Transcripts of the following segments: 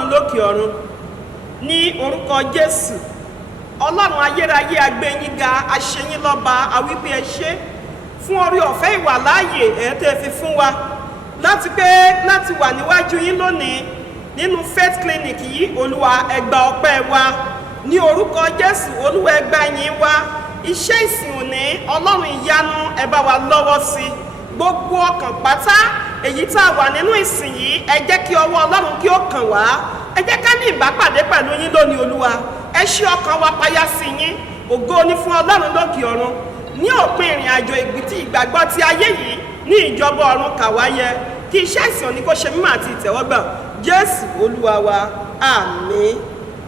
ọlọ́run lókè ọ̀run ní orúkọ Jésù ọlọ́run ayérayé agbẹ́yìn ga aṣẹ́yìn lọ́ba àwípé ẹ ṣé fún orí ọ̀fẹ́ ìwàláàyè ẹ̀ tẹ́ fi fún wa láti wà níwájú yín lónìí nínú Faith Clinic yìí. Olúwa ẹ gba ọpẹ́ wa ní orúkọ Jésù. Olúwa ẹ gba yín wa. Iṣẹ́ ìsìn òní ọlọ́run ìyanu ẹ bá wa lọ́wọ́ sí gbogbo ọkàn pátá èyí tá a wà nínú ìsìn yìí. Ẹ jẹ́ kí ọwọ́ ọlọ́run kí ó kàn wá. Ẹ jẹ́ ká ní ìbápàdé pẹ̀lú yín lónìí. Olúwa ẹ ṣí ọkàn wa payá sí yín. Ògo ni fún ọlọ́run lókè ọ̀run. Ní òpin ìrìn àjò ìgbìtì ìgbàgbọ́ ti ayé yìí ní ìjọba ọ̀run kàwáyé kí iṣẹ́ ìsìn òní kó ṣe mímọ́ àti ìtẹ́wọ́gbà. Jésù Olúwa wa, àmín.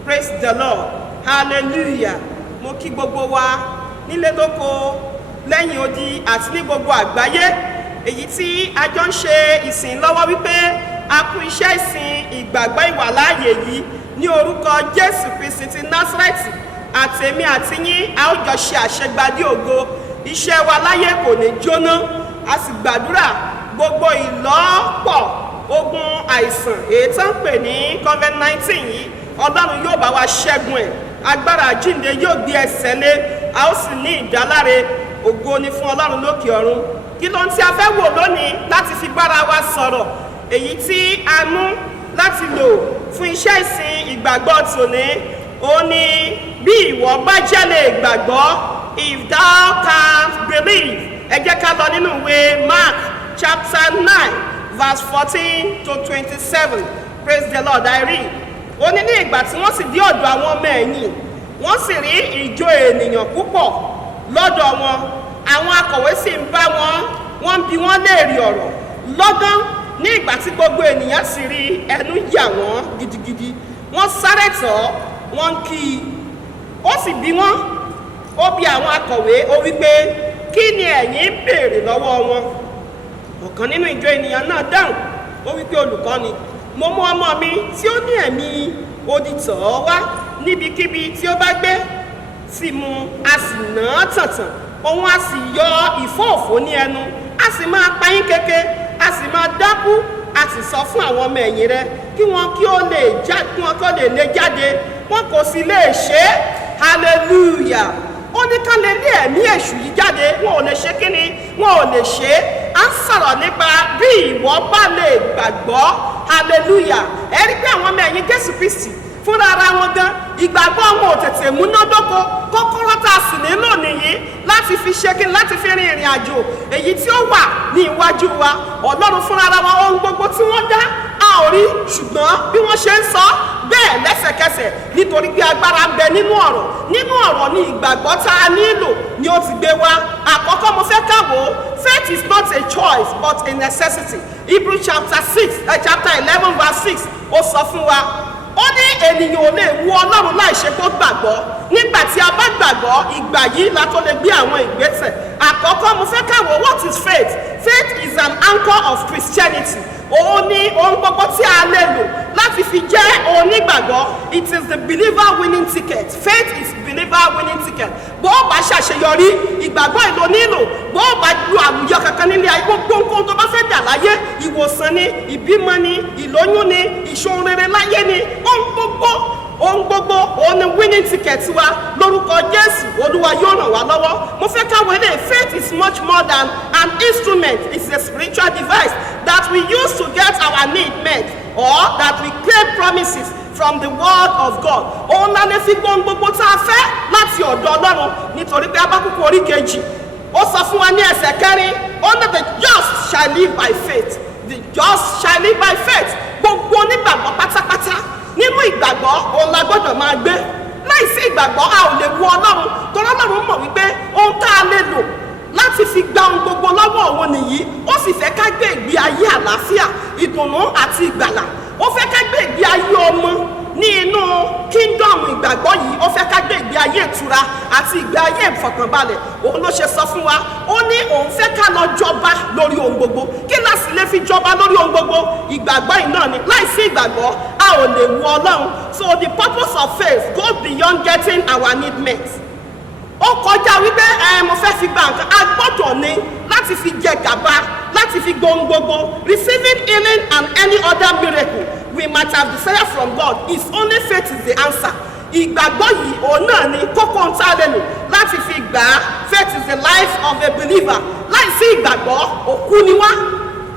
Praise the Lord, hallelujah. Mo kí gbogbo wa nílé lóko lẹ́yìn odi àti ní gbogbo àgbáyé èyí tí a jọ ń ṣe ìsìn lọ́wọ́ wípé a kú iṣẹ́ ìsìn ìgbàgbọ́ ìwàláàyè yìí ní orúkọ Jésù Kristi ti Násárẹ́tì. Àtèmi àti yín a ó jọ ṣe àṣegbadé ògo. Iṣẹ́ wa láyé kò ní jóná. A sì gbàdúrà gbogbo ìlọ́pọ̀ ogun àìsàn èyí tó ń pè ní COVID-19 yìí Ọlọ́run yóò bá wa ṣẹ́gun ẹ̀. Agbára àjíǹde yóò gbé ẹsẹ̀ lé. A ó sì ní ìdáláre. Ògo ni fún Ọlọ́run lókè ọ̀run. Kí ló ń tí a fẹ́ wò lónìí láti fi bára wa sọ̀rọ̀ èyí tí a mú láti lò fún iṣẹ́ ìsìn ìgbàgbọ́ tòní ó ní bí ìwọ bá jẹ́ lè gbàgbọ́, if thou canst believe. Ẹ jẹ́ ká lọ nínú ìwé Mark chapter 9 verse 14 to 27. Praise the Lord. I read. Ó ní ìgbà tí wọ́n sì dé ọ̀dọ̀ àwọn ọmọ ẹ̀yìn wọ́n sì rí ìjọ ènìyàn púpọ̀ lọ́dọ̀ wọn. Àwọn akọ̀wé sì ń bá wọ́n bi wọ́n léèrè ọ̀rọ̀. Lọ́gán ní ìgbà tí gbogbo ènìyàn sì rí, ẹnu yà wọ́n gidigidi. Wọ́n sáré tọ̀ ọ́, wọ́n ń kí i. Ó sì bi wọ́n. Ó bi àwọn akọ̀wé, ó wí pé kí ni ẹ̀yin béèrè lọ́wọ́ wọn? Ọ̀kan nínú ìjọ ènìyàn náà dáhùn, ó wí pé olùkọ́ni, mo mú ọmọ mi tí ó ní ẹ̀mí odi tọ̀ ọ́ wá níbikíbi tí ó bá gbé, sì mú a sì nà án tàntàn, òun a sì yọ ìfóòfó ní ẹnu, a sì máa pa yín kéke, a sì máa dákú, a sì sọ fún àwọn ọmọ ẹ̀yìn rẹ̀ kí wọ́n lè lé jáde, wọn kò sì lè ṣe é. Hallelujah. Ó ní ká lè lé ẹ̀mí èṣù yìí jáde, wọn ò lè ṣe kíni, wọn ò lè ṣe é. À ń sọ̀rọ̀ nípa bí ìwọ bá lè gbàgbọ́. Hallelujah. Ẹ rí pé àwọn ọmọ ẹ̀yìn Jésù Kristi fúnra ara wọn gan ìgbàgbọ́ wọn ò tètè múnádóko. Kọ́kọ́rọ́ tá a sì nílò nìyí láti fi ṣe kíni, láti fi rin ìrìn àjò èyí tí ó wà ní iwájú wa. Ọlọ́run fúnra ara wọn ohun gbogbo tí wọ́n dá a ò rí, ṣùgbọ́n bí wọ́n ṣe ń sọ bẹ́ẹ̀ lẹ́sẹ̀kẹsẹ̀ nítorí pé agbára ń bẹ nínú ọ̀rọ̀. Nínú ọ̀rọ̀ ni ìgbàgbọ́ tá a nílò ni ó ti gbé wá. Àkọ́kọ́ mo fẹ́ ká wò ó, faith is not a choice but a necessity. Hebrews chapter 11 verse 6 ó sọ fún wa. Ó ní ènìyàn ò lè wu Ọlọ́run láìṣe kó gbàgbọ́. Nígbà tí a bá gbàgbọ́, ìgbà yìí la tó lè gbé àwọn ìgbésẹ̀. Àkọ́kọ́ mo fẹ́ ká wò, what is faith? Faith is an anchor of Christianity. Òun ni ohun gbogbo tí a lè lò láti fi jẹ́ onígbàgbọ́. It is the believer winning ticket. Faith is believer winning ticket. Bó o bá ṣàṣeyọrí, ìgbàgbọ́ ìlò nílò. Bó o bá lu àlùyọ kankan nílé ayé, gbogbo nǹkan tó bá fẹ́ dà láyé, ìwòsàn ni, ìbímọ ni, ìlóyún ni, ìṣòro rere láyé ni, ohun gbogbo òun ni winning ticket wa. Lórúkọ Jésù Olúwa yóò ràn wá lọ́wọ́. Mo fẹ́ káwọn ilé, faith is much more than an instrument. It's a spiritual device that we use to get our need met or that we claim promises from the word of God. Òun la lè fi gbọ́n gbogbo tá a fẹ́ láti ọ̀dọ̀ Ọlọ́run, nítorí pé Ábákúkú orí kejì ó sọ fún wa ní ẹsẹ̀ 4, ó ní the just shall live by faith. The just shall live by faith. Gbogbo onígbàgbọ́ pátápátá nínú ìgbàgbọ́ òun la gbọ́dọ̀ máa gbé. Láìsí ìgbàgbọ́ a ò lè wu Ọlọ́run, torí Ọlọ́run mọ̀ wípé ohun tá a lè lò láti fi gba ohun gbogbo lọ́wọ́ òun nìyí. Ó sì fẹ́ ká gbé ìgbé ayé àlàáfíà, ìdùnnú àti ìgbàlà. Ó fẹ́ ká gbé ìgbé ayé ọmọ ní inú kíndọ̀mù ìgbàgbọ́ yìí. Ó fẹ́ ká gbé ìgbé ayé ìtura àti ìgbé ayé ìfọ̀kànbalẹ̀. Òun ló ṣe sọ fún wa, ó ní òun fẹ́ ká lọ jọba lórí ohun gbogbo. Kí la sì lè fi jọba lórí ohun gbogbo? Ìgbàgbọ́ yìí náà ni. Láìsí ìgbàgbọ́ a ò lè wu Ọlọ́run. So the purpose of faith goes beyond getting our need met. Ó kọjá wípé mo fẹ́ fi gba nǹkan, a gbọ́dọ̀ ní láti fi jẹ gàba, láti fi gbóhùn gbogbo. Receiving healing and any other miracle we might have desire from God. It's only faith is the answer. Ìgbàgbọ́ yìí òun náà ni kókó ń tá lẹ́nu láti fi gbà á. Faith is the life of a believer. Láìsí ìgbàgbọ́ òkú ni wá.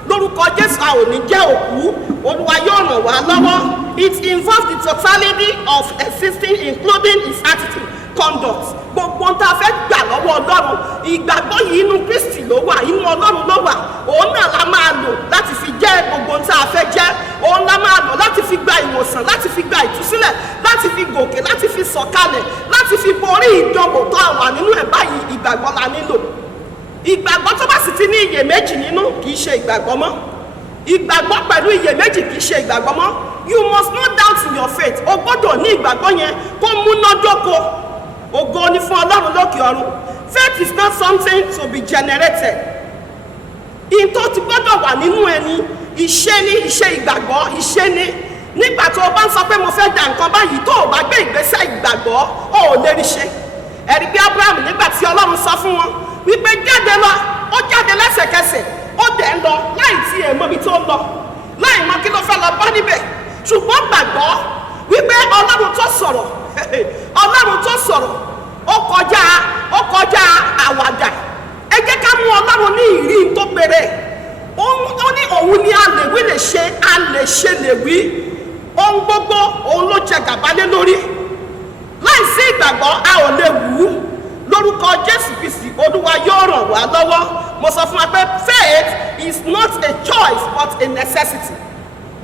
Lórúkọ Jésù a ò ní jẹ́ òkú. Olúwa yóò ràn wá lọ́wọ́. It involves the totality of existing, including his attitude, conduct. Gbogbo tá a fẹ́ gbà lọ́wọ́ Ọlọ́run. Ìgbàgbọ́ yìí inú Kristi ló wà, inú Ọlọ́run ló wà. Òun náà la máa lò láti fi jẹ́ gbogbo tá a fẹ́ jẹ́. Òun la máa lò láti fi gba ìwòsàn, láti fi gba ìtúsílẹ̀, láti fi gòkè, láti fi sọ̀kalẹ̀, láti fi borí ìdánwò tó wà nínú ẹ̀ báyìí. Ìgbàgbọ́ la nílò. Ìgbàgbọ́ tó bá sì ti ní iyèméjì nínú kì í ṣe ìgbàgbọ́ mọ́. Ìgbàgbọ́ pẹ̀lú iyèméjì kì í ṣe ìgbàgbọ́ mọ́. You must not doubt in your faith. O gbọ́dọ̀ ní ìgbàgbọ́ yẹn kó múnádóko. Ògo ni fún Ọlọ́run lókè ọ̀run. Faith is not something to be generated. Ìtò ti gbọ́dọ̀ wà nínú ẹni. Iṣẹ́ ni iṣẹ́ ìgbàgbọ́, iṣẹ́ ni. Nígbà tó o bá ń sọ pé mo fẹ́ da nǹkan báyìí tó o bá gbé ìgbésẹ̀ ìgbàgbọ́, o ò lè rí ṣe. Ẹ̀rí bí Abraham nígbà tí Ọlọ́run sọ fún wọn wípé jáde lọ, ó jáde lẹ́sẹ̀kẹsẹ̀, ó dẹ̀ ń lọ láì tí ẹ̀ mọ́bi tó lọ, láì mọ kí ló fẹ́ lọ bá níbẹ̀. Ṣùgbọ́n gbàgbọ́ wípé Ọlọ́run tó sọ̀rọ̀, Ọlọ́run tó sọ̀rọ̀, ó kọjá àwàdà. Ẹ jẹ́ ká mú Ọlọ́run ní ìrí tó péré. Ó ní òun ni a lè wí lè ṣe, a lè ṣe lè wí. Ohun gbogbo òun ló jẹ gàba lé lórí. Láìsí ìgbàgbọ́ a ò lè wù ú. Lórúkọ Jésù Kristi Olúwa yóò ràn wá lọ́wọ́. Mo sọ fún wa pé faith is not a choice but a necessity.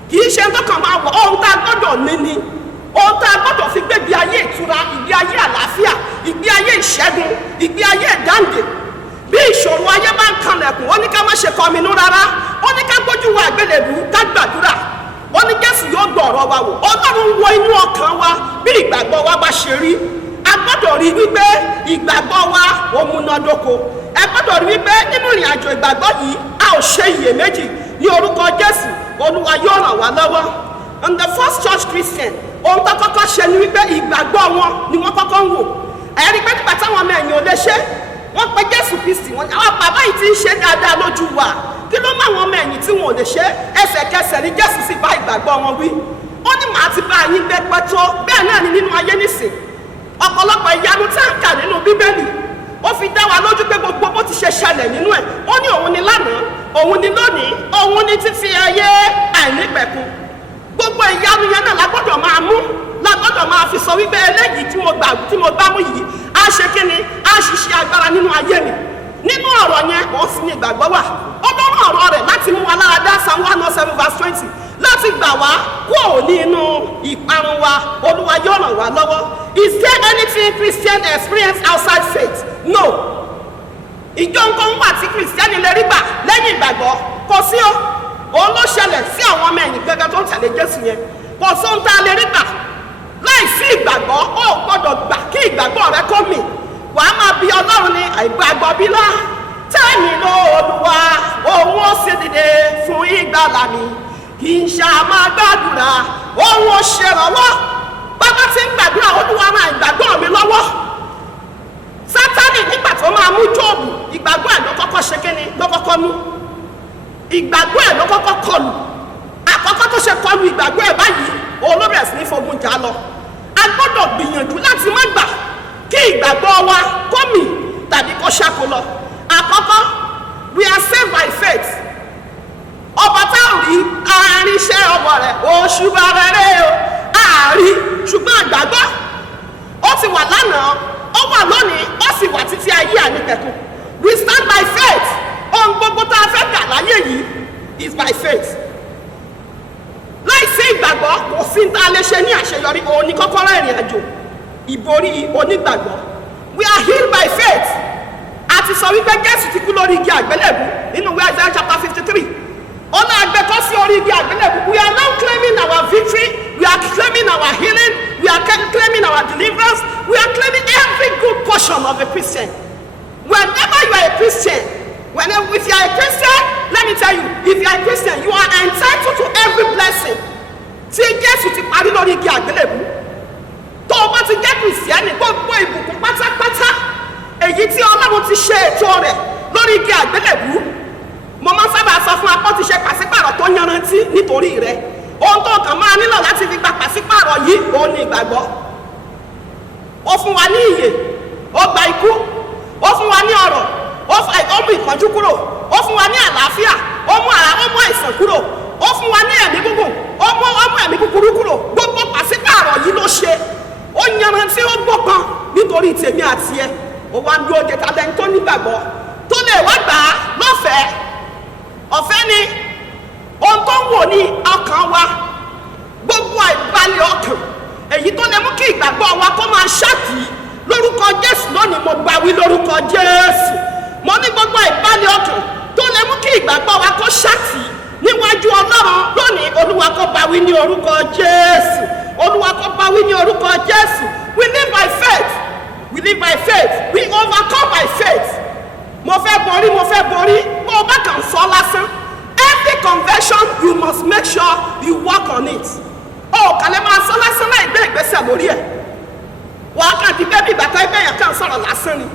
Kì í ṣe lọ́kàn máa wọ̀ ohun tá a gbọ́dọ̀ ní ni. Ohun tá a gbọ́dọ̀ fi gbé ìgbé ayé ìtura, ìgbé ayé àlàáfíà, ìgbé ayé ìṣẹ́gun, ìgbé ayé ìdáǹdè. Bí ìṣòro ayé bá ń kanlẹ̀kùn, ó ní ká má ṣe kọminú rárá. Ó ní ká gbójú wo àgbélébùú, ká gbàdúrà. Ó ní Jésù yóò gbọ́ ọ̀rọ̀ wa wò. Ọlọ́run wo inú ọkàn wa bí ìgbàgbọ́ wa bá ṣe rí. A gbọ́dọ̀ rí wípé ìgbàgbọ́ wa ó múnádóko. Ẹ gbọ́dọ̀ rí wípé nínú ìrìn àjò ìgbàgbọ́ yìí a ò ṣe iyèméjì. Ní orúkọ Jésù, Olúwa yóò ràn wá lọ́wọ́. And the first church Christian, ohun tó kọ́kọ́ ṣe ni wípé ìgbàgbọ́ wọn ni wọ́n kọ́kọ́ ń wò. Ẹ̀rí pé nígbà táwọn ọmọ ẹ̀yìn ò lè ṣe, wọ́n pe Jésù Kristi, wọ́n ní àwọn bàbá yìí ti ń ṣe dáadáa lójú wa. Kí ló máa wọn ọmọ ẹ̀yìn tí wọn ò lè ṣe? Ẹsẹ̀kẹsẹ̀ ni Jésù sì bá ìgbàgbọ́ wọn wí. Ó ní màá ti bá yín gbé pẹ́tọ́. Bẹ́ẹ̀ náà ni nínú ayé nísìn. Ọ̀pọ̀lọpọ̀ ìyanu tá ń kà nínú Bíbélì. Ó fi dá wa lójú pé gbogbo bó ti ṣe ṣẹlẹ̀ nínú ẹ̀. Ó ní òun ni lánàá, òun ni lónìí, òun ni títí ayé àìnípẹ̀kun. Gbogbo ìyanu yẹn náà la gbọ́dọ̀ máa mú, la gbọ́dọ̀ máa fi sọ wípé eléyìí tí mo gbá mú yìí, á ṣe kí ni, á ṣiṣẹ́ agbára nínú ayé mi. Nínú ọ̀rọ̀ yẹn, òun sì ní ìgbàgbọ́ wà. Ó lọ́rùn ọ̀rọ̀ rẹ̀ láti mú wa lára dá Psalm 107 verse 20 láti gbà wá kúrò ní inú ìparun wa. Olúwa yóò ràn wá lọ́wọ́. Is there anything Christian experience outside faith? No. Ìjọ nǹkan wà tí Christian lè rí gbà lẹ́yìn ìgbàgbọ́. Kò sí o. Òun ló ṣẹlẹ̀ sí àwọn ọmọ ẹ̀yìn gẹ́gẹ́ tó ń tẹ̀lé Jésù yẹn. Kò sóhun tá a lè rí gbà. Láìsí ìgbàgbọ́, ó gbọ́dọ̀ gbà kí ìgbàgbọ́ rẹ kó mì. Wàá máa bi Ọlọ́run ní àìgbàgbọ́ bí lá. Tẹ́ni ló Olúwa, òun ó sì dìde fún ìgbàlà mi. Kì í ṣe àmọ́ gbàdúrà, òun ó ṣèrànwọ́. Bàbá tí ń gbàdúrà, Olúwa máa ìgbàgbọ́ mi lọ́wọ́. Sátánì nígbà tó máa mú Jóòbù, ìgbàgbọ́ ẹ̀ ló kọ́kọ́ ṣe kíni, ló kọ́kọ́ mú. Ìgbàgbọ́ ẹ̀ ló kọ́kọ́ kọlù. Àkọ́kọ́ tó ṣe kọlù ìgbàgbọ́ ẹ̀ báyìí, òun ló bẹ̀rẹ̀ sí ní fogun jà lọ. A gbọ́dọ̀ gbìyànjú láti má gbà kí ìgbàgbọ́ wa kó mì tàbí kó ṣáko lọ. Àkọ́kọ́, we are saved by faith. Ọba tá ò rí àárín iṣẹ́ ọwọ́ rẹ̀, oṣù bàbá rẹ̀ o, àárín ṣùgbọ́n àgbàgbọ́. Ó ti wà lánàá, ó wà lónìí, ó sì wà títí ayé àníkẹ́kùn. We stand by faith. Ohun gbogbo tá a fẹ́ gbà láyé yìí is by faith. Láìsí ìgbàgbọ́, kò sí ní tá a lè ṣe ní àṣeyọrí. Òun ni kọ́kọ́rọ́ ìrìn àjò ìborí onígbàgbọ́. We are healed by faith. A ti sọ wípé Jésù ti kú lórí igi àgbélébù nínú ìwé Isaiah chapter 53. Ó náà gbé kọ́ sí orí igi àgbélébù. We are now claiming our victory. We are claiming our healing. We are claiming our deliverance. We are claiming every good portion of a Christian. Whenever you are a Christian, if you are a Christian, let me tell you, if you are a Christian, you are entitled to every blessing. Tí Jésù ti parí lórí igi àgbélébù. Tó o bá ti jẹ́ Kìrìsìtẹ́nì, gbogbo ìbùkún pátápátá èyí tí Ọlọ́run ti ṣe ètò rẹ̀ lórí igi àgbélébù. Mo máa sábà sọ fún apọ́ ti ṣe pàṣípàrọ̀ tó yanrantí nítorí rẹ̀. Ó ohun tó kàn máa nílò láti fi gba pàṣípààrọ̀ yìí òun ni ìgbàgbọ́. Ó fún wa ní ìyè, ó gba ikú, ó fún wa ní ọrọ̀, ó mú ìpọ́njú kúrò, ó fún wa ní àlàáfíà, ó mú àìsàn kúrò, ó fún wa ní ẹ̀mí gígùn, ó mú ẹ̀mí kúkúrú kúrò. Gbogbo pàṣípààrọ̀ yìí ló ṣe. Ó yanrantí ó gbọ́kan nítorí tèmi àti ẹ. Ó wá ń dúró de kalẹ̀ tó nígbàgbọ́ tó lè wá gbà á lọ́fẹ̀ẹ́. Ọ̀fẹ́ ni ohun tó ń wò ní ọkàn wa, gbogbo àìbalẹ̀ ọkàn èyí tó lè mú kí ìgbàgbọ́ wa kó máa ṣáàkì lórúkọ Jésù lónìí mo gbà wí lórúkọ Jésù. Mo ní gbogbo àìbalẹ̀ ọkàn tó lè mú kí ìgbàgbọ́ wa kó ṣáàkì níwájú Ọlọ́run lónìí Olúwa kó bá wí ní orúkọ Jésù. Olúwa kó bá wí ní orúkọ Jésù. We live by faith. We live by faith. We overcome by faith. Mo fẹ́ borí. Bó o bá kàn sọ lásán. Every conversion you must make sure you work on it. Ó kàlẹ́ máa sọ lásán láì gbé ìgbésẹ̀ lórí ẹ̀. Wà á kàn ti bẹ́ẹ̀ bí ìgbàgbọ́ ẹgbẹ́ yẹn kàn sọ̀rọ̀ lásán ni.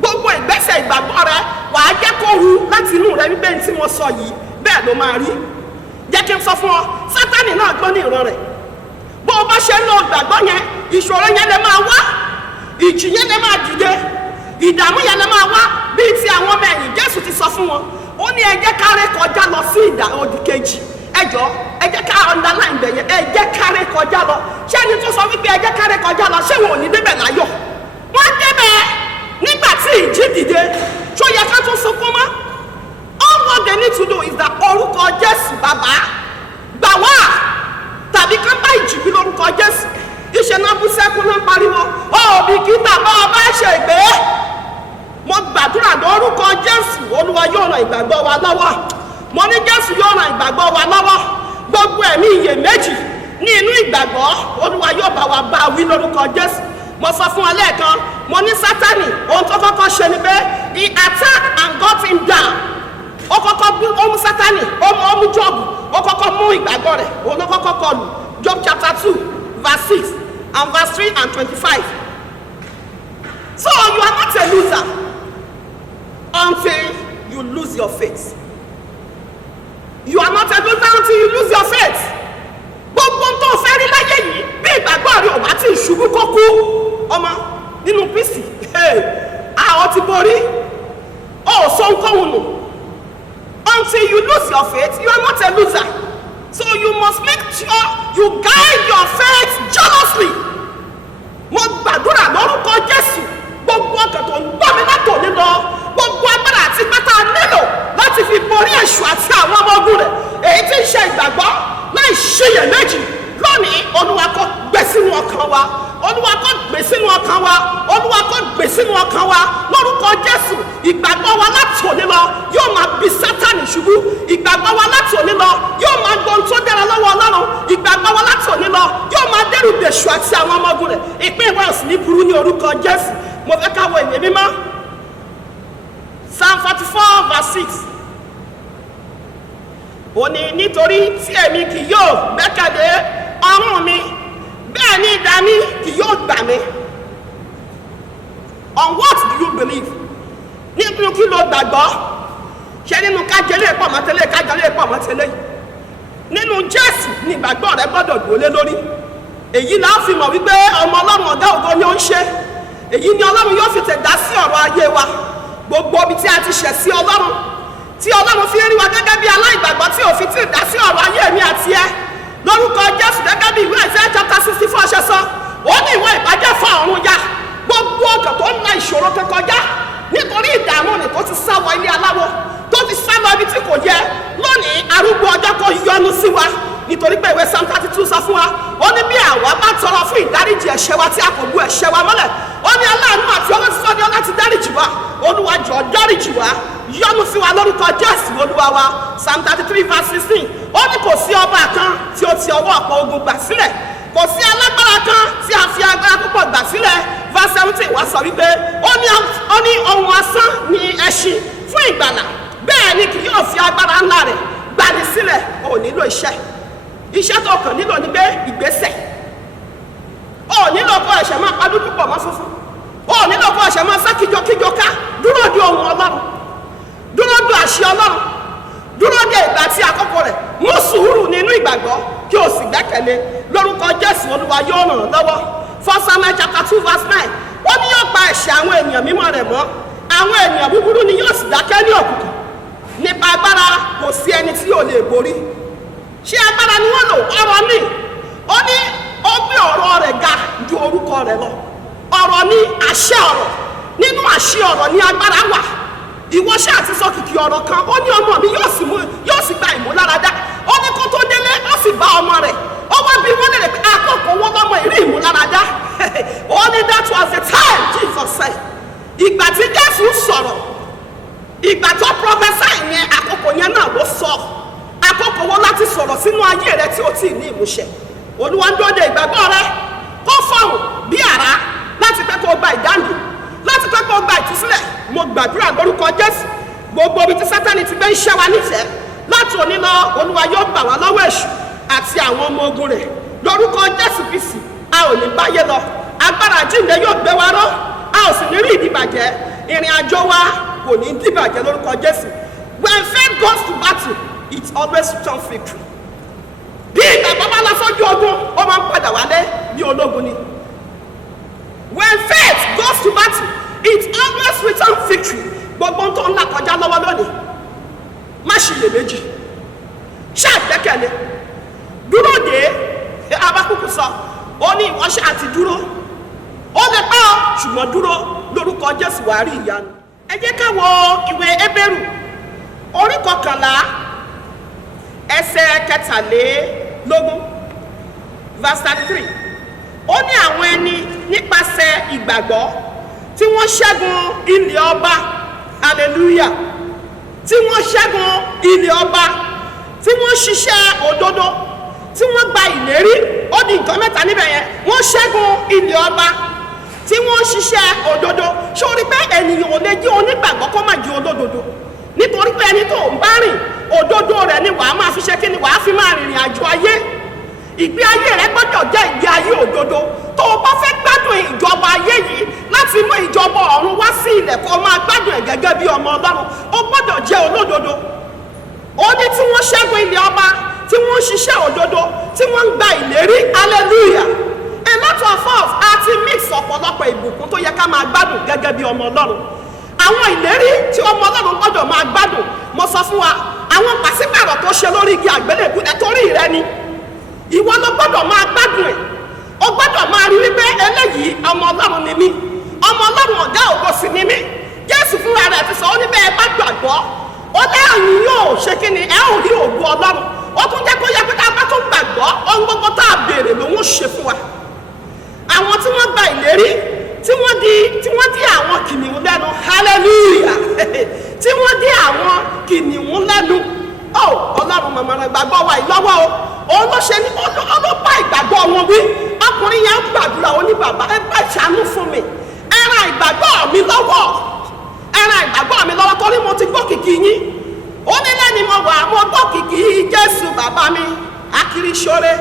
Gbogbo ìgbésẹ̀ ìgbàgbọ́ rẹ wà á jẹ́ kó hu láti inú rẹ wípé tí mo sọ yìí bẹ́ẹ̀ ló máa rí. Jẹ́ kí n sọ fún ọ, Sátánì náà gbọ́n ní ìran rẹ̀. Bó o bá ṣe ń lo ìgbàgbọ́ yẹn, ìṣòro yẹn lè máa wá, ìjì yẹn lè máa dìde, ìdààmú yẹn lè máa wá bíi ti àwọn ọmọ ẹ̀yìn. Jésù ti sọ fún wọn, ó ní ẹ jẹ́ ká ré kọjá lọ sí òdì kejì. Ẹ jọ̀ọ́, ẹ jẹ́ ká underline bẹ̀ yẹn, ẹ jẹ́ ká ré kọjá lọ. Ṣé ẹni tó sọ wípé ẹ jẹ́ ká ré kọjá lọ, ṣé wọn ò ní débẹ̀ láyọ̀? Wọ́n débẹ̀ nígbà tí ìjì dìde, tó yẹ ká tún sunkún mọ́. All what they need to do is that orúkọ Jésù bàbá gbà wá, tàbí ká bá ìjì bí lórúkọ Jésù. Iṣẹ́ náà bú sẹ́kún náà pariwo, òbí kí bàbá ọba ṣe ìgbé. Mo gbàdúrà lórúkọ Jésù, Olúwa yóò ràn ìgbàgbọ́ wa lọ́wọ́. Mo ní Jésù yóò ràn ìgbàgbọ́ wa lọ́wọ́. Gbogbo ẹ̀mí iyèméjì ní inú ìgbàgbọ́, Olúwa yóò bá wa bá wí lórúkọ Jésù. Mo sọ fún ọ lẹ́ẹ̀kan, mo ní Sátánì ohun tó kọ́kọ́ ṣe ni pé he attacked and got him down. Ó kọ́kọ́ mú Sátánì, ó mú Job, ó kọ́kọ́ mú ìgbàgbọ́ rẹ̀, òun ló kọ́kọ́ kọlù. Job chapter 2 verse 6 and verse 3 and 25. So you are not a loser until you lose your faith. You are not a loser until you lose your faith. Gbogbo tó fẹ́ rí láyé yìí bí ìgbàgbọ́ rẹ̀ ò bá ti ṣubú kó kú. Ọmọ nínú Kristi, àwọn ti borí. Ó sọ nǹkan nù. Until you lose your faith, you are not a loser. So you must make sure you guide your faith jealously. Mo gbàdúrà lórúkọ Jésù, gbogbo ọkàn tó ń gbọ́ mi látòní lọ, gbogbo agbára àti pátá nílò láti fi borí èṣù àti àwọn ọmọ ogun rẹ̀, èyí tí ń ṣe ìgbàgbọ́ láì ṣiyèméjì lónìí. Olúwa kó gbé sínú ọkàn wa, Olúwa kó gbé sínú ọkàn wa, Olúwa kó gbé sínú ọkàn wa lórúkọ Jésù. Ìgbàgbọ́ wa látòní lọ yóò máa bí Sátánì ṣubú. Ìgbàgbọ́ wa látòní lọ yóò máa gbọ́ ohun tó dára lọ́wọ́ Ọlọ́run. Ìgbàgbọ́ wa látòní lọ yóò máa dẹ́rù bèṣù àti àwọn ọmọ ogun rẹ̀. Ìpín ìwé òsì ní burú ní orúkọ Jésù. Mo fẹ́ ká wo ìwé mímọ́ Psalm 44 verse 6. Ó ní nítorí tí èmi kì yóò gbẹ́kẹ̀lé ọrùn mi, bẹ́ẹ̀ ni idà mi kì yóò gbà mí. On what do you believe? Nínú kí ló gbàgbọ́? Ṣé nínú kájẹlé pọ̀ mọ́tẹ́lẹ̀ kájẹlé pọ̀ mọ́tẹ́lẹ̀? Nínú Jésù ni ìgbàgbọ́ rẹ gbọ́dọ̀ gbólé lórí. Èyí là á fi mọ̀ wípé ọmọ Ọlọ́run ọ̀gá ògo ni ó ń ṣe. Èyí ni Ọlọ́run yóò fi tẹ̀dá sí ọ̀rọ̀ ayé wa. Gbogbo ibi tí a ti ṣẹ̀ sí Ọlọ́run, tí Ọlọ́run fi ń rí wa gẹ́gẹ́ bí aláìgbàgbọ́ tí òfin ti dá sí ọ̀rọ̀ ayé mi àti ẹ. Lórúkọ Jésù gẹ́gẹ́ bí ìwé Àìsáyà chapter 64 ṣe sọ, ó ní ìwọ ìbàjẹ́ fún ọ̀run ya. Gbogbo ọkàn tó ń la ìṣòro tó kọjá nítorí ìdààmú ni tó ti sá wọ ilé aláwọ̀, tó ti sá lọ ibi tí kò yẹ. Lónìí arúgbó ọjọ́ kò yọ́nú sí wa nítorí pé ìwé Psalm 32 sọ fún wa, ó ní bí àwa bá tọrọ fún ìdáríjì ẹ̀ṣẹ̀ wa tí a kò bu ẹ̀ṣẹ̀ wa mọ́lẹ̀, ó ní aláàánú àti ọwọ́ sísọ ní ọ láti dáríjì wa. Olúwa jọ̀ọ́ dáríjì wa, yọ́nú sí wa lórúkọ Jésù Olúwa wa. Psalm 33 verse 16, ó ní kò sí ọba kan tí ó ti ọwọ́ ọ̀pọ̀ ogun gbà sílẹ̀, kò sí alágbára kan tí a fi agbára púpọ̀ gbà sílẹ̀. Verse 17 wá sọ wípé ó ní ohun asán ni ẹṣin fún ìgbàlà, bẹ́ẹ̀ ni kì yóò fi agbára ńlá rẹ̀ gbani sílẹ̀. Ó nílò iṣẹ́ tó kàn nílò ní pé ìgbésẹ̀. Ó nílò kó ẹ̀ṣẹ̀ máa pa dúdú pọ̀ mọ́ funfun, ó nílò kó ẹ̀ṣẹ̀ máa sá kíjokíjo ká. Dúró de ohùn Ọlọ́run, dúró de àṣẹ Ọlọ́run, dúró de ìgbà tí àkókò rẹ̀. Mú sùúrù nínú ìgbàgbọ́ kí o sì gbẹ́kẹ̀lé lórúkọ Jésù Olúwa yóò ràn án lọ́wọ́. 1 Samuel chapter 2 verse 9 ó ní yóò pa ẹ̀ṣẹ̀ àwọn ènìyàn mímọ́ rẹ̀ mọ́, àwọn ènìyàn búburú ni yóò sì dákẹ́ ní òkùnkùn. Nípa agbára kò sí ẹni tí yóò lè borí. Ṣé agbára ni wọ́n lò? Ọ̀rọ̀ ni. Ó ní ó gbé ọ̀rọ̀ rẹ̀ ga ju orúkọ rẹ̀ lọ. Ọ̀rọ̀ ni àṣẹ ọ̀rọ̀. Nínú àṣẹ ọ̀rọ̀ ni agbára wà. Ìwọ ṣáà ti sọ kìkì ọ̀rọ̀ kan, ó ní ọmọ mi yóò sì gba ìmúláradá. Ó ní kó tó délé ó sì bá ọmọ rẹ̀. Ó wá bí wọ́n lè pé àkókò wọn lọ́mọ ìrí ìmúláradá. Ó ní that was the time Jesus said. Ìgbà tí Jésù sọ̀rọ̀, ìgbà tó prophesy yẹn, àkókò yẹn náà ló sọ. Àkókò wọn láti sọ̀rọ̀ sínú ayé rẹ tí ó ti ní ìmúṣẹ. Olúwa ń dóde ìgbàgbọ́ rẹ kó fọ̀hùn bí àrá láti pẹ́ kó gba ìdáǹdè, láti pẹ́ kó gba ìtúsílẹ̀. Mo gbàdúrà lórúkọ Jésù, gbogbo ibi tí Sátánì ti gbé iṣẹ́ wa nífẹ̀ẹ́ láti òní lọ, Olúwa yóò gbà wá lọ́wọ́ èṣù àti àwọn ọmọ ogun rẹ̀ lórúkọ Jésù Kristi. A ò ní báyé lọ, agbára àjíǹde yóò gbé wa ró, a ò sì ní rí ìdìbàjẹ́, ìrìn àjò wa kò ní dìbàjẹ́ lórúkọ Jésù. When faith goes to battle, it always returns victory. Bí ìgbàgbọ́ bá lọ sójú ogun, ó máa ń padà wálé ní ológun ni. When faith goes to battle, it always returns victory. Gbogbo tó ń là kọjá lọ́wọ́ lónìí, má ṣiyèméjì, ṣáà gbẹ́kẹ̀lé, dúró dé. Abákùkù sọ, ó ní ìwọ́ṣẹ́ àti dúró. Ó lè pẹ́ ọ, ṣùgbọ́n dúró lórúkọ Jésù wàá rí ìyanu. Ẹ jẹ́ ká wo ìwé Hébérù orí 11 ẹsẹ̀ 13 verse 33. Ó ní àwọn ẹni nípasẹ̀ ìgbàgbọ́ tí wọ́n ṣẹ́gun ilẹ̀ ọba, hallelujah, tí wọ́n ṣẹ́gun ilẹ̀ ọba, tí wọ́n ṣiṣẹ́ òdodo, tí wọ́n gba ìlérí. Ó di nǹkan mẹ́ta níbẹ̀ yẹn. Wọ́n ṣẹ́gun ilẹ̀ ọba, tí wọ́n ṣiṣẹ́ òdodo. Ṣé o rí pé ènìyàn ò lè jẹ́ onígbàgbọ́ kó má jẹ́ olódodo? Nítorí pé ẹni tó ń bá rìn òdodo rẹ̀ ni wàá máa fi ṣe kí ni wàá fi máa rìnrìn àjò ayé. Ìgbé ayé rẹ gbọ́dọ̀ jẹ́ ìgbé ayé òdodo. Tó o bá fẹ́ gbádùn ìjọba ayé yìí, láti mú ìjọba ọ̀run wá sí ilẹ̀ kó o máa gbádùn ẹ̀ gẹ́gẹ́ bí ọmọ Ọlọ́run, o gbọ́dọ̀ jẹ́ olódodo. Ó ní tí wọ́n ṣẹ́gun ilẹ̀ ọba, tí wọ́n ṣiṣẹ́ òdodo, tí wọ́n ń gba ìlérí, hallelujah. A lot of us a ti mix ọ̀pọ̀lọpọ̀ ìbùkún tó yẹ ká máa gbádùn gẹ́gẹ́ bí ọmọ Ọlọ́run. Àwọn ìlérí tí ọmọ Ọlọ́run gbọ́dọ̀ máa gbádùn, mo sọ fún wa, àwọn pàṣípàrọ̀ tó ṣe lórí igi àgbélébùú nítorí rẹ ni. Ìwọ ló gbọ́dọ̀ máa gbádùn ẹ̀. O gbọ́dọ̀ máa rí wípé eléyìí ọmọ Ọlọ́run ni mí, ọmọ Ọlọ́run ọ̀gá ògo sì ni mí. Jésù fúnra rẹ̀ ti sọ, ó ní bẹ́ẹ̀ bá gbàgbọ́, ó lẹ́yìn yóò ṣe kí ni, ẹ ò rí ògo Ọlọ́run. Ó tún jẹ́ kó yẹ pé ká bá tún gbàgbọ́, ohun gbogbo tá a béèrè lòun ṣe fún wa. Àwọn tí wọ́n gba ìlérí, tí wọ́n dí àwọn kìnìún lẹ́nu, hallelujah, tí wọ́n dí àwọn kìnìún lẹ́nu. Ó Ọlọ́run màmá rẹ̀ gbàgbọ́ wa ìlọ́wọ́ o. Òun ló ṣe ní ọlọ́pàá ìgbàgbọ́ wọn wí. Ọkùnrin yẹn ń gbàdúrà, ó ní bàbá ẹ bá ìṣàánú fún mi. Ẹ ran ìgbàgbọ́ mi lọ́wọ́. Ẹ ran ìgbàgbọ́ mi lọ́wọ́ torí mo ti gbọ́ kìkì yín. Ó ní lẹ́ni mo wà, mo gbọ́ kìkì Jésù bàbá mi. Akiri ṣoore.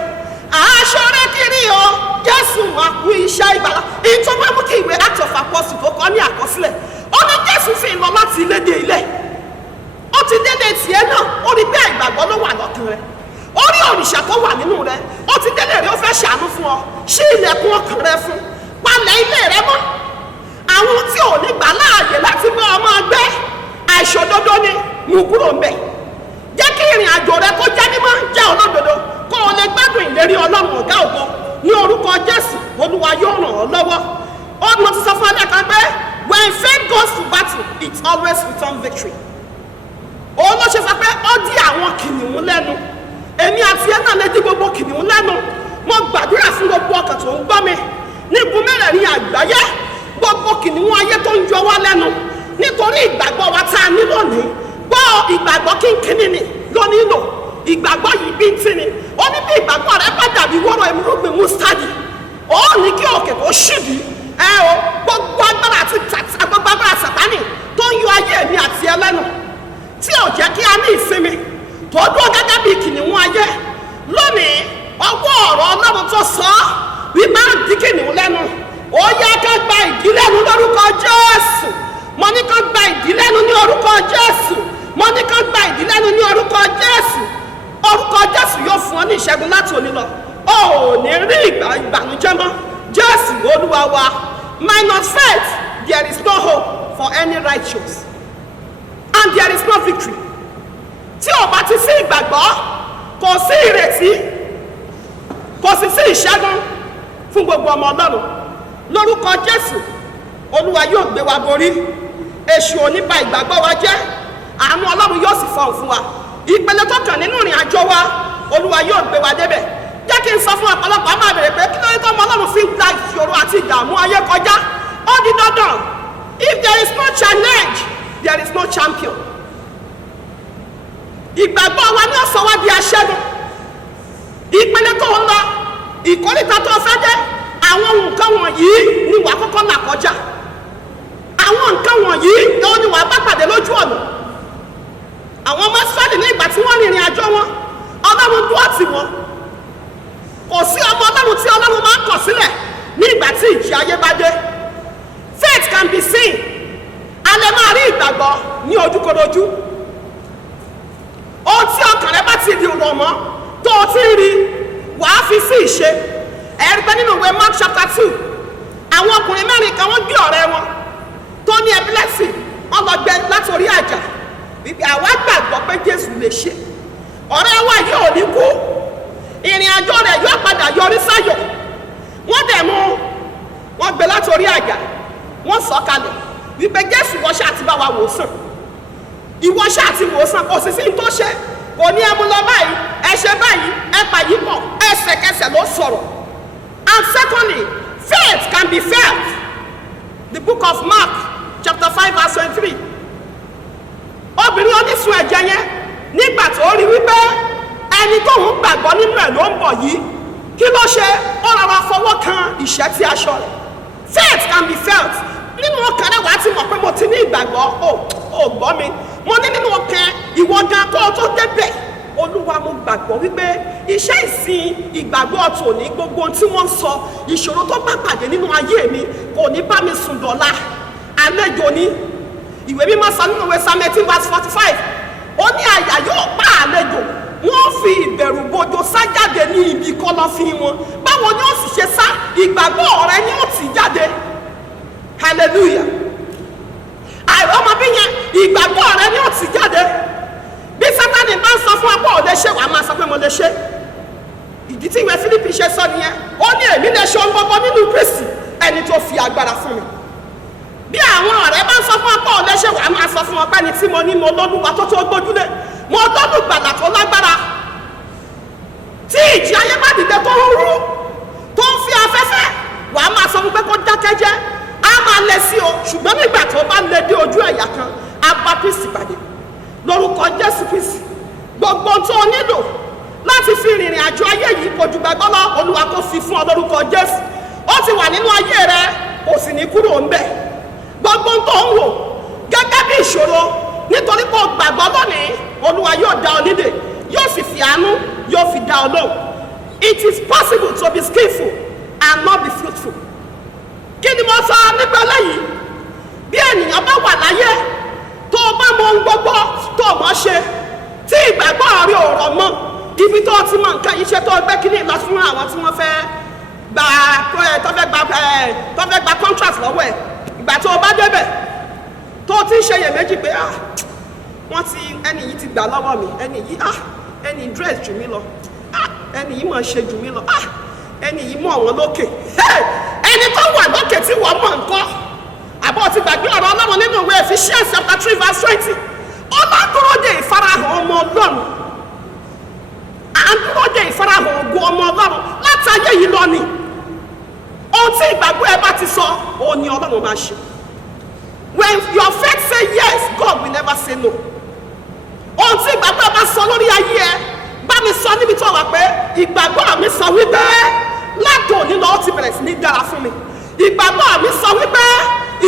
Àṣọrẹ́ kiri o. Jésù máa kú iṣẹ́ ìgbàlá. Ìtọ́gbẹ́ mú kí ìwé Acts of Apostles tó kọ́ ní àkọsílẹ̀. Ó ní Jésù sì lọ láti ilé dé ilé. Ó ti dédé tiẹ̀ náà, ó rí bẹ́ẹ̀ ìgbàgbọ́ ló wà lọ́kàn rẹ̀. Ó rí òrìṣà tó wà nínú rẹ̀. Ó ti dédé rẹ̀, ó fẹ́ ṣàánú fún ọ. Ṣí ilẹ̀kùn ọkàn rẹ fún. Palẹ̀ ilé rẹ mọ́. Àwọn tí ò ní gbà láàyè láti bá ọmọ ẹgbẹ́ àìṣòdodo ni mú kúrò ń bẹ̀. Jẹ́ kí ìrìn àjò rẹ kó jẹ́ mímọ́, jẹ́ olódodo, kó o lè gbádùn ìlérí Ọlọ́run ọ̀gá ògo. Ní orúkọ Jésù, Olúwa yóò ràn ọ́ lọ́wọ́. Ó ní mo ti sọ fún ẹ lẹ́ẹ̀kan pé when faith goes to battle, it always returns victory. Òun ló ṣe sọ pé ó dí àwọn kìnìún lẹ́nu. Èmi àti ẹ náà lè dí gbogbo kìnìún lẹ́nu. Mo gbàdúrà fún gbogbo ọkàn tó ń gbọ́ mi. Ní igun mẹ́rẹ̀ẹ̀rin àgbáyé, gbogbo kìnìún ayé tó ń yọ wá lẹ́nu. Nítorí ìgbàgbọ́ wa tá a ní lónìí. Gbọ́ ìgbàgbọ́ kínkínní ni ló nílò. Ìgbàgbọ́ yìí bí tí ni. Ó ní bí ìgbàgbọ́ rẹ bá dàbí wọ́rọ̀ ìmúrúgbìn mustadi. Ó ní kí òkè kó ṣíbi. Gbogbo agbára àti gbogbo agbára Sátánì tó ń yọ ayé mi àti ẹ lẹ́nu. Tí ò jẹ́ kí a ní ìsinmi. Tó dúró gẹ́gẹ́ bí kìnìún ayé. Lónìí, ọwọ́ ọ̀rọ̀ Ọlọ́run tó sọ wí máa ń dí kìnìún lẹ́nu. Ó yẹ ká gba ìdí lẹ́nu lórúkọ Jésù. Mo ní ká gba ìdí lẹ́nu ní orúkọ Jésù. Mo ní ká gba ìdí lẹ́nu ní orúkọ Jésù. Orúkọ Jésù yóò fún ọ ní ìṣẹ́gun láti òní lọ. o ò ní rí ìbànújẹ́ mọ́. Jésù Olúwa wa. Minus faith, there is no hope for any righteous, and there is no victory. Tí o bá ti sí ìgbàgbọ́, kò sí ìrètí, kò sì sí ìṣẹ́gun fún gbogbo ọmọ Ọlọ́run. Lórúkọ Jésù, Olúwa yóò gbé wa borí. Èṣù ò ní ba ìgbàgbọ́ wa jẹ́. Àánú Ọlọ́run yóò sì fọhùn fún wa. Ìpele tó kàn nínú ìrìn àjò wa, Olúwa yóò gbé wa débẹ̀. Jẹ́ kí n sọ fún ọ̀pọ̀lọpọ̀ a máa bèrè pé kí ló dé tó ọmọ Ọlọ́run fi ń da ìṣòro àti ìdààmú ayé kọjá. Ó di dandan. If there is no challenge, there is no champion. Ìgbàgbọ́ wa ní ọ̀sán wa di aṣẹ́gun. Ìpele tó ń lọ, ìkórìtà tó fẹ́ dé, àwọn nǹkan wọ̀nyí ni wàá kọ́kọ́ là kọjá. Àwọn nǹkan wọ̀nyí ni wàá bá pàdé lójú ọ̀nà. Àwọn ọmọ Ísírẹ́lì ní ìgbà tí wọ́n rìnrìn àjò wọn, Ọlọ́run dúró tì wọ́n. Kò sí ọmọ Ọlọ́run tí Ọlọ́run máa ń kọ̀ sílẹ̀ ní ìgbà tí ìjì ayé bá dé. Faith can be seen. A lè máa rí ìgbàgbọ́ ní ojúkorojú. Ohun tí ọkàn rẹ bá ti di rọ̀ mọ́ tó o ti rí wàá fi sí ìṣe. Ẹ̀rí pé nínú ìwé Mark chapter 2, àwọn ọkùnrin mẹ́rin kan wọ́n gbé ọ̀rẹ́ wọn tó ní epilepsy, wọ́n lọ gbé láti orí àjà. Wípé àwa gbàgbọ́ pé Jésù lè ṣe. Ọ̀rẹ́ wa yìí ò ní kú. Ìrìn àjò rẹ̀ yóò padà yọrí sáyọ̀. Wọ́n dẹ̀ mú wọn gbé láti orí àjà. Wọ́n sọ kalẹ̀ wípé Jésù wọ́n ṣáà ti bá wa wò sàn. Ìwọ ṣáà ti wò sàn, kò sì sí tó ṣe. Kò ní ẹmu lọ báyìí, ẹ ṣe báyìí, ẹ pa yìí pọ̀, ẹsẹ̀kẹsẹ̀ ló sọ̀rọ̀. And secondly, faith can be felt. The book of Mark chapter 5 verse 23. Obìnrin onísun ẹ̀jẹ̀ yẹn nígbà tó rí wípé ẹni tó ń gbàgbọ́ nínú ẹ̀ ló ń bọ̀ yìí, kí ló ṣe? Ó rọra fọwọ́ kan ìṣẹ́tí aṣọ rẹ̀. Faith can be felt. Nínú ọkàn rẹ̀ wàá ti mọ̀ pé mo ti ní ìgbàgbọ́. Ó gbọ́ mi. Mo ní nínú ọkàn ìwọ gan kó o tó débẹ̀. Olúwa, mo gbàgbọ́ wípé iṣẹ́ ìsìn ìgbàgbọ́ tòní, gbogbo tí wọ́n sọ, ìṣòro tó bá pàdé nínú ayé mi kò ní bá mi sùn dọ̀la. Àlejò ni. Ìwé mímọ́ sọ nínú ìwé Psalm 18 verse 45. Ó ní àyà yóò pa àlejò. Wọ́n fi ìbẹ̀rù bojo sá jáde ní ibi kọ́lọ́fín wọn. Báwo ni ó sì ṣe sá? Ìgbàgbọ́ rẹ ni ó ti jáde. Hallelujah. Àìrọ́mọbí yẹn, ìgbàgbọ́ rẹ ni ó ti jáde. Bí Sátánì máa ń sọ fún apá òde ṣe, wàá máa sọ pé mo lè ṣe. Ìdí tí ìwé Fílípì ṣe sọ nìyẹn. Ó ní èmi lè ṣe ohun gbogbo nínú Kristi, ẹni tó fi agbára fún mi. Bí àwọn ọ̀rẹ́ bá ń sọ fún apá òde ṣe, wàá máa sọ fún ọpẹ́ ni tí mo ní mo lọ́lúwa tó tó gbójúlé. Mo lọ́lù gbàlà tó lágbára. Tí ìjì ayé bá dìde tó ń rú, tó ń fi afẹ́fẹ́, wàá máa sọ fún pé kó dákẹ́jẹ́. Á máa lẹ sí o, ṣùgbọ́n nígbà tó bá lẹ dé ojú ẹ̀yà kan, á bá Kristi pàdé. Lórúkọ Jésù Kristi, gbogbo tó o nílò láti fi rìnrìn àjò ayé yìí kò jù gbàgbọ́ lọ. Olúwa kó fi fún ọ lórúkọ Jésù. Ó ti wà nínú ayé rẹ, kò sì ní kúrò ń bẹ̀. Gbogbo tó ń wò gẹ́gẹ́ bí ìṣòro, nítorí pé o gbàgbọ́ lónìí, Olúwa yóò dá ọ nídè, yóò sì fi àánú, yóò fi dá ọ lóhùn. It is possible to be skillful and not be fruitful. Kí ni mo sọ nípa eléyìí? Bí ènìyàn bá wà láyé, tó o bá mọ ohun gbogbo tó o mọ̀ ṣe, tí ìgbàgbọ́ rẹ ò rọ̀ mọ́, ibi tó o ti mọ nǹkan yìí ṣe tó o gbé kíní lọ fún àwọn tí wọ́n fẹ́ gba contract lọ́wọ́ ẹ̀. Ìgbà tó o bá débẹ̀, tó o ti ń ṣe iyèméjì pé wọ́n ti ẹni yìí ti gbà lọ́wọ́ mi, ẹni dress jù mí lọ, ẹni yìí mọ̀ ṣe jù mí lọ, ẹni yìí mọ̀ wọ́n lókè. Ẹni tó wà lókè tí wọ́n mọ̀ nǹkan. Àbọ̀ ti gbàgbé ọ̀rọ̀ Ọlọ́run nínú ìwé Ephesians chapter 3 verse 20. Ọlọ́dúró de ìfarahàn ọmọ Ọlọ́run. À ń dúró de ìfarahàn ògo ọmọ Ọlọ́run láti ayé yìí lọ ni. Ohun tí ìgbàgbọ́ ẹ bá ti sọ, òun ni Ọlọ́run máa ṣe. When your faith say yes, God will never say no. Ohun tí ìgbàgbọ́ ẹ bá sọ lórí ayé ẹ, bá mi sọ níbi tó wà pé ìgbàgbọ́ mi sọ wípé láti òní lọ ó ti bẹ̀rẹ̀ sí ní dára fún mi. Ìgbàgbọ́ mi sọ wípé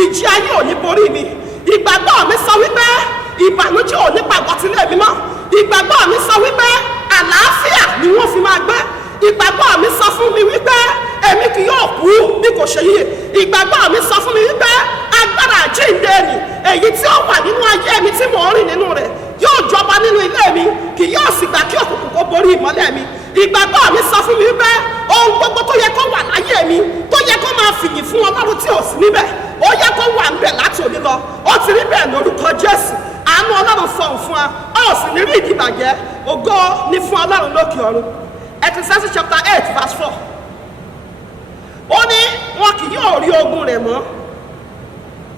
ìjì ayé ò ní borí mi. Ìgbàgbọ́ mi sọ wípé ìbànújẹ́ ò ní pàgọ́ sílé mi mọ́. Ìgbàgbọ́ mi sọ wípé àlàáfíà ni wọ́n fi máa gbé. Ìgbàgbọ́ mi sọ fún mi wípé èmi kì yóò kú bí kò ṣe yíyẹ. Ìgbàgbọ́ mi sọ fún mi wípé agbára àjíǹde ni èyí tí ó wà nínú ayé mi tí mò ń rìn nínú rẹ̀ yóò jọba nínú ilé mi, kì yóò sì gbà kí òkùnkùn kó borí ìmọ́lẹ̀ mi. ìgbàgbọ́ mi sọ fún mi wípé ohun gbogbo tó yẹ kó wà láyé mi tó yẹ kó máa fìyìn fún Ọlọ́run tí ò sí níbẹ̀ ó yẹ kó wà níbẹ̀ láti òní lọ ó ti rí bẹ́ẹ̀ lórúkọ Jésù. Àánú Ọlọ́run fọhùn fún wa ó sì ní rí ìdìbàjẹ́ ògo ní fún Ọlọ́run lókè ọ̀run. Ecclesiastes chapter 8 verse 4 ó ní wọn kì yóò rí ogun rẹ̀ mọ́,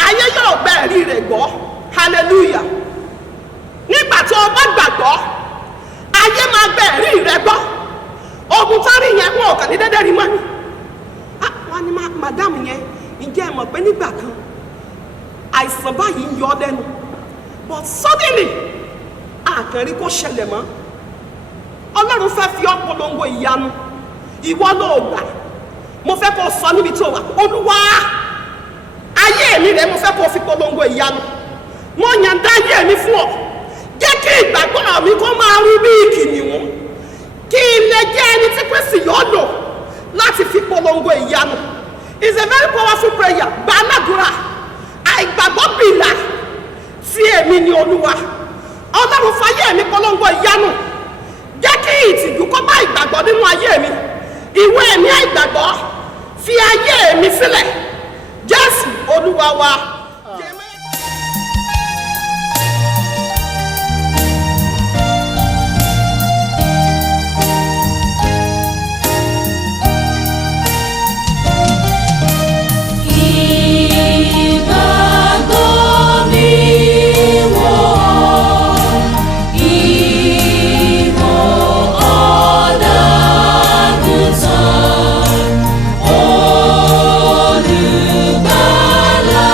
ayé yóò gba ẹ̀rí rẹ̀ gbọ́. Hallelujah. Nígbà tí o bá gbàgbọ́ ayé máa gba ẹ̀rí rẹ̀ gbọ́. Ogun tó rí yẹn wọn ò kàn ní dédé rí mọ́ ni. Wọ́n ní madam yẹn ǹjẹ́ ẹ mọ̀ pé nígbà kan àìsàn báyìí ń yọ ọ́ lẹ́nu but suddenly àkànrí kò ṣẹlẹ̀ mọ́. Ọlọ́run fẹ́ fi ọ́ polongo ìyanu ìwọ náà gbà. Mo fẹ́ kó sọ níbi tó wà Olúwa ayé mi rẹ̀ mo fẹ́ kó fi polongo ìyanu. Mo yàn dá ayé mi fún ọ jẹ́ kí ìgbàgbọ́ mi kó máa rí bí kìnìún kí ilé jẹ́ ẹni tí Kristi yóò lò láti fi polongo ìyanu. It's a very powerful prayer. Gbàládùra àìgbàgbọ́ bìlà tí èmi ni Olúwa. Ọlọ́run fayé mi polongo ìyanu jẹ́ kí ìtìjú kó bá ìgbàgbọ́ nínú ayé mi. Ìwé ẹ̀mí àìgbàgbọ́ fi ayé mi sílẹ̀. Jésù Olúwa wa. Olùgbàlà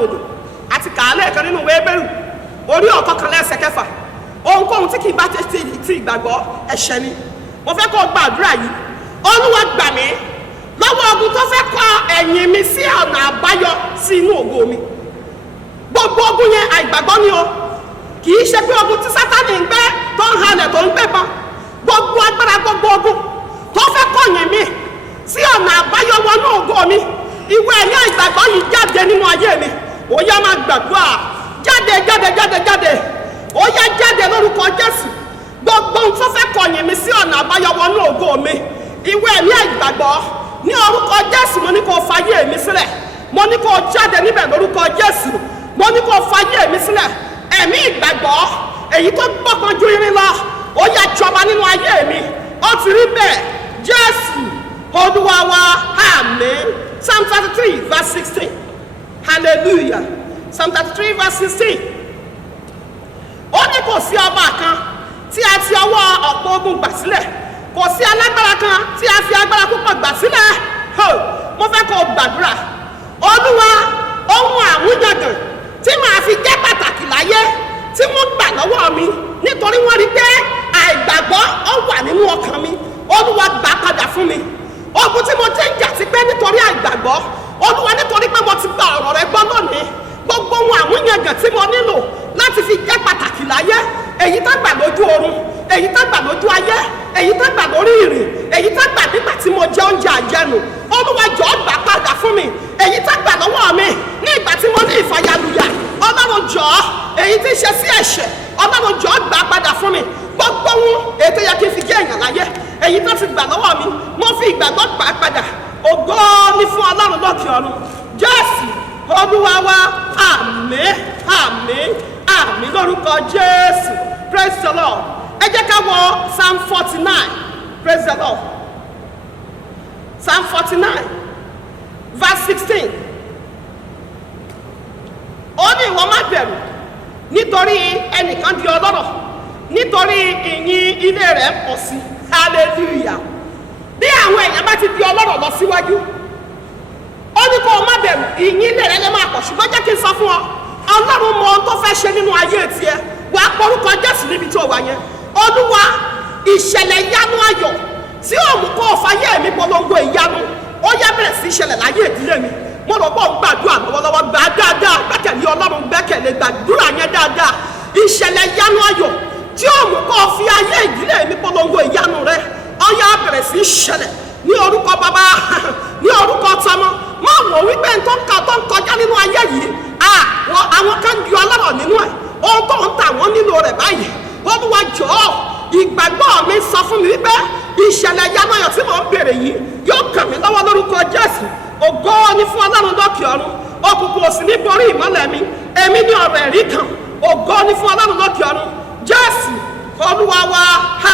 rodò àti kàálẹ̀ kan nínú ìwé Hébérù orí ọ̀kọ̀kànlá ẹsẹ̀ 6 ohunkóhun tí kì í bá ti ìgbàgbọ́ ẹ̀ṣẹ̀ ni. mo fẹ́ kó gba àdúrà yìí. Olúwa gbà mí lọ́wọ́ ogun tó fẹ́ kọ ẹ̀yìn mi sí ọ̀nà àbáyọ sí inú ògo mi. gbogbo ogun yẹn àìgbàgbọ́ ni o, kì í ṣe pé ogun tí Sátánì ń gbé tó ń halẹ̀ tó ń gbébọn. gbogbo agbára gbogbo ogun tó fẹ́ kọ̀yìn mi sí ọ̀nà àbáyọ wọnú ògo mi, ìwé ẹ̀yà ìgbàgbọ́ yìí jáde nínú ayé mi. ó yá máa gbàdúrà, jáde jáde jáde jáde, ó yá jáde lórúkọ Jésù. gbogbo ohun tó fẹ́ kọ̀yìn mi sí ọ̀nà àbáyọ wọnú ògo mi, ìwé ẹ̀yà ìgbàgbọ́ ní orúkọ Jésù mo ní kó fàyè mi sílẹ̀, mo ní kó jáde níbẹ̀ lórúkọ Jésù, mo ní kó fàyè mi sílẹ̀. ẹ̀mí ìgbàgbọ́ èyí tó gbọ́kàn ju irin lọ, ó yá jọba nínú ayé mi. ó ti rí bẹ́ẹ̀ Jésù Olúwa wa, àmín. Psalm 33 verse 16 hallelujah. Psalm 33 verse 16 ó ní kò sí ọba kan tí a ti ọwọ́ ọ̀pọ̀ ogun gbà sílẹ̀, kò sí alágbára kan tí a fi agbára púpọ̀ gbà sílẹ̀. mo fẹ́ kó gbàdúrà, Olúwa ohun àmúyangàn tí màá fi jẹ́ pàtàkì láyé tí wọ́n gbà lọ́wọ́ mi nítorí wọ́n rí pé àìgbàgbọ́ ó wà nínú ọkàn mi, Olúwa gbà padà fún mi. ogun tí mo ti ń jà ti pẹ́ nítorí àìgbàgbọ́, Olúwa nítorí pé mo ti gba ọ̀rọ̀ rẹ gbọ́ lónìí, gbogbo ohun àmúyangàn tí mo nílò láti fi jẹ́ pàtàkì láyé, èyí tá gbà lójú oorun, èyí tá gbà lójú ayé, èyí tá gbà lórí ìrìn, èyí tá gbà nígbà tí mo jẹ oúnjẹ àjẹnù, Olúwa jọ̀ọ́ gbà padà fún mi. èyí tá gbà lọ́wọ́ mi ní ìgbà tí mo ní ìfàyàlùyà, Ọlọ́run jọ̀ọ́ èyí tí ń ṣe sí ẹ̀ṣẹ̀, Ọlọ́run jọ̀ọ́ gbà padà fún mi. gbogbo ohun ètò yẹ kí n fi jẹ́ èèyàn láyé, èyí tó ti gbà lọ́wọ́ mi, mo fi ìgbàgbọ́ gbà padà. ògo ni fún Ọlọ́run lókè ọ̀run. Jésù Olúwa wa, àmín àmín àmín lórúkọ Jésù. Praise the Lord. ẹ jẹ́ ká wọ Psalm 49. Praise the Lord. Psalm 49 verse 16 ó ní ìwọ má bẹ̀rù nítorí ẹnìkan di ọlọ́rọ̀, nítorí ìyìn ilé rẹ̀ pọ̀ sí. hallelujah. bí àwọn èèyàn bá ti di ọlọ́rọ̀ lọ síwájú, ó ní kó o má bẹ̀rù, ìyìn ilé rẹ̀ lè máa pọ̀. ṣùgbọ́n jẹ́ kí n sọ fún ọ, Ọlọ́run mọ ohun tó fẹ́ ṣe nínú ayé tiẹ̀. wà á porúkọ Jésù níbi tó wà yẹn. Olúwa ìṣẹ̀lẹ̀ ìyanu ayọ̀ tí ó mú kó o fàyè mi polongo ìyanu, ó yá bẹ̀rẹ̀ sí ìṣẹ̀lẹ̀ láyé ìdílé mi. mo rò pé ó ń gbàdúrà lọ́wọ́lọ́wọ́, gbà á dáadáa, gbẹ́kẹ̀lé Ọlọ́run, gbẹ́kẹ̀lé gbàdúrà yẹn dáadáa. ìṣẹ̀lẹ̀ ìyanu ayọ̀ tí ó mú kó o fi ayé ìdílé mi polongo ìyanu rẹ, ó yá bẹ̀rẹ̀ sí ìṣẹ̀lẹ̀ ní orúkọ Bàbá, ní orúkọ Tọmọ. má wò wípé tó ń kọjá nínú ayé yìí àwọn kan di ọlọ́rọ̀ nínú ẹ̀, ohun tó ń tà wọ́n nílò rẹ̀ báyìí. Olúwa jọ̀ọ́ ìgbàgbọ́ mi sọ fún mi wípé ìṣẹ̀lẹ̀ ìyanu ayọ̀ tí mò ń bèrè yìí yóò kàn mí lọ́wọ́ lórúkọ Jésù. ògo ni fún Ọlọ́run lókè ọ̀run, òkùnkùn ò sì ní borí ìmọ́lẹ̀ mi, èmi ní ọ̀rọ̀ ẹ̀rí kan. ògo ni fún Ọlọ́run lókè ọ̀run. Jésù Olúwa wa,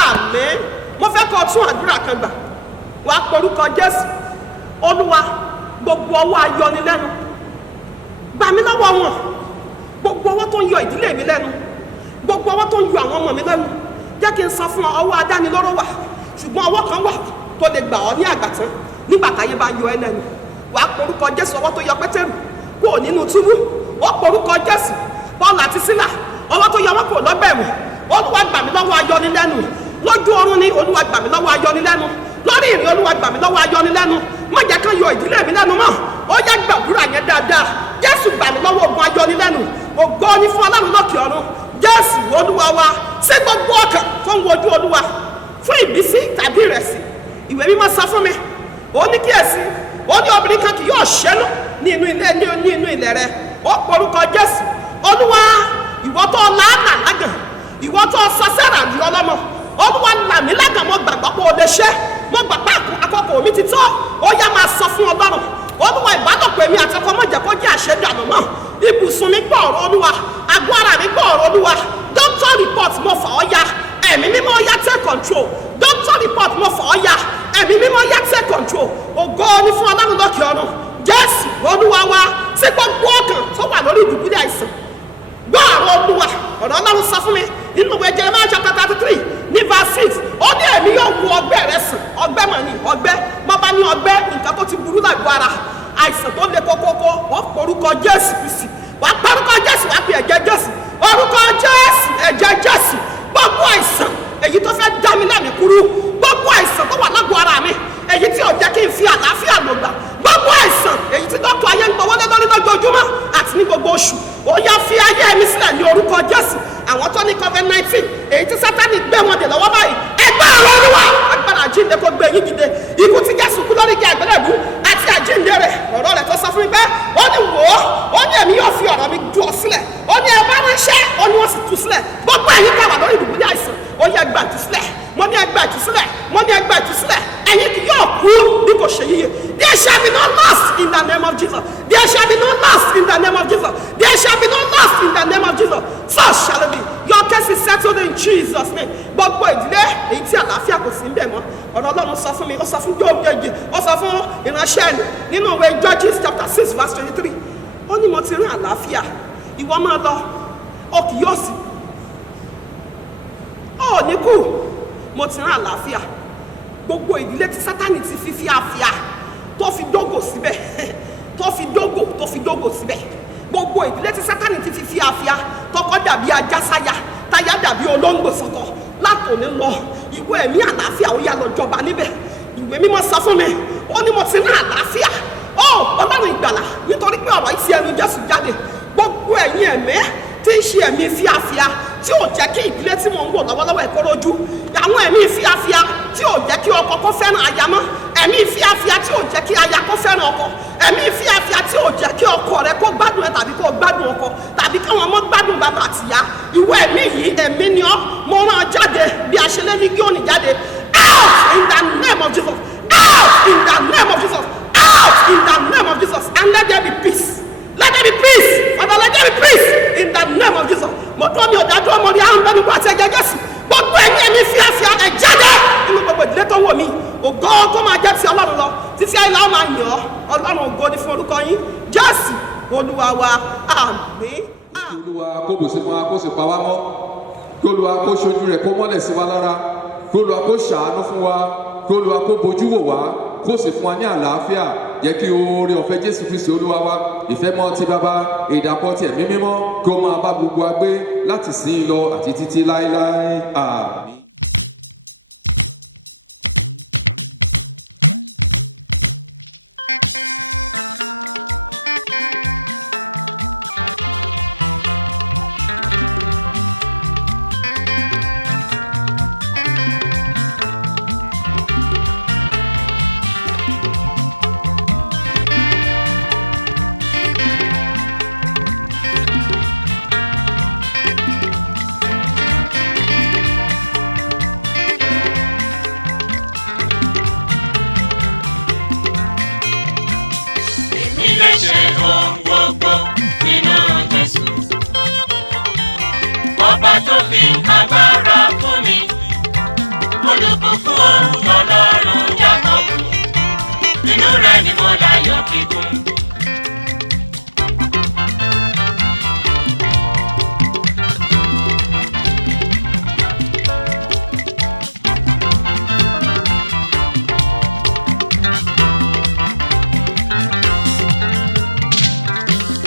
àmín. mo fẹ́ kó o tún àdúrà kan gbà, wàá porúkọ Jésù. Olúwa gbogbo ọwọ́ ayọnilẹ́nu gbà mí lọ́wọ́ wọn, gbogbo ọwọ́ tó ń yọ ìdílé mi lẹ́nu, gbogbo ọwọ́ tó ń yọ àwọn ọmọ mi lẹ́nu. jẹ́ kí n sọ fún ọ, ọwọ́ adánilóró wà, ṣùgbọ́n ọwọ́ kan wà tó lè gbà ọ́ ní àgbàtán nígbà táyé bá yọ ẹ́ lẹ́nu. wàá porúkọ Jésù. ọwọ́ tó yọ Pétérù kúrò nínú túbú, ó porúkọ Jésù. Pọ́ọ̀lù àti Sílà, ọwọ́ tó yọ wọ́n kúrò lọ́gbà ẹ̀wọ̀n. Olúwa gbà mí lọ́wọ́ ayọnilẹ́nu. lójú oorun ni Olúwa gbà mí lọ́wọ́ ayọnilẹ́nu, lórí ìrìn Olúwa gbà mí lọ́wọ́ ayọnilẹ́nu. má jẹ́ kán yọ ìdílé mi lẹ́nu mọ́, ó yá gbàdúrà yẹn dáadáa. Jésù gbà mí lọ́wọ́ ogun ayọnilẹ́nu. ògo ni fún Ọlọ́run lókè ọ̀run. Jésù Olúwa wa, sí gbogbo ọkàn tó ń wojú Olúwa fún ìbísí tàbí ìrẹsì. ìwé mímọ́ sọ fún mi, ó ní kíyèsí, ó ní obìnrin kan kì yóò ṣẹ́nu ní inú ilé rẹ̀. ó porúkọ Jésù. Olúwa ìwọ tó làánà lágàn, ìwọ tó sọ Sárà di ọlọ́mọ, Olúwa là mí lágàn. mo gbàgbọ́ pé o lè ṣe, mo gbà pé àkókò mi ti tọ́. ó yá máa sọ fún Ọlọ́run, Olúwa ìbálòpọ̀ èmi àti ọkọ má jẹ́ kó jẹ́ àṣedànù mọ́. ibùsùn mi gbọ́ ọ̀rọ̀ Olúwa, àgọ́ ara mi gbọ́ ọ̀rọ̀ Olúwa. doctor report mo fà ọ́ ya, ẹ̀mí mímọ́ yá take control. doctor report mo fà ọ́ ya, ẹ̀mí mímọ́ yá take control. ògo ni fún Ọlọ́run lókè ọ̀run. Jésù Olúwa wa, sí gbogbo ọkàn tó wà lórí ìdùbúlẹ̀ àìsàn gbọ́ ọ̀rọ̀ Olúwa. ọ̀rọ̀ Ọlọ́run sọ fún mi nínú ìwé Jeremiah chapter 33 ní verse 6, ó ní èmi yóò wo ọgbẹ́ rẹ sàn. ọgbẹ́ mà ní ọgbẹ́, má bá ní ọgbẹ́ nǹkan tó ti burú lágbo ara, àìsàn tó le kókókó, wọ́n porúkọ Jésù Kristi. kúrú gbogbo àìsàn tó wà lágọ̀ọ́ ara mi èyí tí ò jẹ́ kí n fi àlàáfíà lò gbà gbogbo àìsàn èyí tí dókítà ayé ń gbowó lé lórí lójoojúmọ́ àti ní gbogbo oṣù ó yá fi ayé mi sílẹ̀ ní orúkọ Jésù. Àwọn tó ní COVID-19 èyí tí Sátánì gbé wọn dè lọ́wọ́ báyìí ẹgbẹ́ ọ̀rọ̀ Olúwa agbára àjíǹde kó gbé yín dìde ikú tí Jésù kú lórí igi àgbélébùú àti àjíǹde rẹ̀ ọ̀rọ̀ rẹ̀ tó sọ fún mi pé ó ní wò ó ní èmi yóò fi ọ̀rọ̀ mi tú ọ sílẹ̀ ó ní ẹ bá ránṣẹ́ ó ní wọ́n sì tú sílẹ̀ gbogbo ẹ̀yin tá wà lórí ìdùbúlẹ̀ àìsàn ó yẹ gbà tú sílẹ̀ mo ní ẹgbà tú sílẹ̀ mo ní ẹgbà tú sílẹ̀ ẹ̀yin kì yóò kú bí kò ṣe yíyẹ. There shall be no loss in the name of Jesus. There shall be no loss in the name of Jesus. There shall be no loss in the name of Jesus. So shall it be. Your case is settled in Jesus' name. Gbogbo ìdílé èyí tí àlàáfíà kò sí ń bẹ̀ mọ́ ọ̀rọ̀ Ọlọ́run sọ fún mi ó sọ fún Jóòbù gègé ó sọ fún ìránṣẹ́ ẹni nínú ìwé Judges chapter 6 verse 23 ó ní mo ti rí àlàáfíà ìwọ máa lọ ó kì yóò sí ó ní kú mo ti rí àlàáfíà gbogbo ìdílé tí Sátánì ti fi fíafíà tó fi dógò síbẹ̀ tó fi dógò síbẹ̀ gbogbo ìdílé tí Sátánì ti fi fíafíà tọkọ dàbí ajá sáyà táyà dàbí olóńgbò sọ̀tọ̀ látòní lọ ìwé ẹ̀mí àlàáfíà ó yá lọ jọba níbẹ̀ ìwé mímọ́ sọ fún mi ó ní mo ti rí àlàáfíà ó Ọlọ́run ìgbàlà nítorí pé ọ̀rọ̀ ìtì ẹnu Jésù jáde gbogbo ẹ̀yin ẹ̀mí tí ń ṣe ẹ̀mí fíafíà tí ò jẹ́ kí ìdílé tí mò ń wò lọ́wọ́lọ́wọ́ ẹ̀kọ́ lójú àwọn ẹ̀mí fíafíà tí ò jẹ́ kí ọkọ kó fẹ́ràn aya mọ́ ẹ̀mí fíafíà tí ò jẹ́ kí aya kó fẹ́ràn ọkọ ẹ̀mí fíafíà tí ò jẹ́ kí ọkọ rẹ kó gbádùn ẹ tàbí kó gbádùn ọkọ tàbí káwọn ọmọ gbádùn bàbá àtìyá ìwé ẹ̀mí yìí ẹ̀mí ni ọ́ mo rán jáde bí a ṣe lé ní gíónì jáde out in the name of Jesus out in the name of Jesus out in the name of Jesus and let there be peace. Let there be peace. Father, let there be peace in the name of Jesus. Mo dúró mi ò dá dúró mo rí àwọn bẹ́ẹ̀ mi kó àti ẹ̀jẹ̀ Jésù. Gbogbo ẹ̀mí fíafíà ẹ̀ jáde nínú gbogbo ìdílé tó wò mí. Ògo tó máa jẹ́ ti Ọlọ́run lọ. Títí ayé la ó máa yàn ọ́. Ọlọ́run ògo ni fún orúkọ yín. Jésù Olúwa wa àmín. Kí Olúwa kó bùsí fún wa kó sì pa wá mọ́. Kí Olúwa kó ṣojú rẹ̀ kó mọ́lẹ̀ sí wa lára. Kí Olúwa kó ṣàánú fún wa. Kí Olúwa kó bojú wò wá. Kó sì fún wa ní àlàáfíà. Yẹ kí oore ọ̀fẹ́ Jésù Kristi Olúwa wa ìfẹ́ mọ́ ti bàbá ìdàpọ̀ ti ẹ̀mí mímọ́ kí ó máa bá gbogbo wa gbé láti sìn lọ àti títí láéláé àmín. Ọba tó fi agbára fún mi, olùbùkún òun Ọlọ́run Jákọ́bù, nínú rẹ̀ ni mo láyọ̀ kíkún.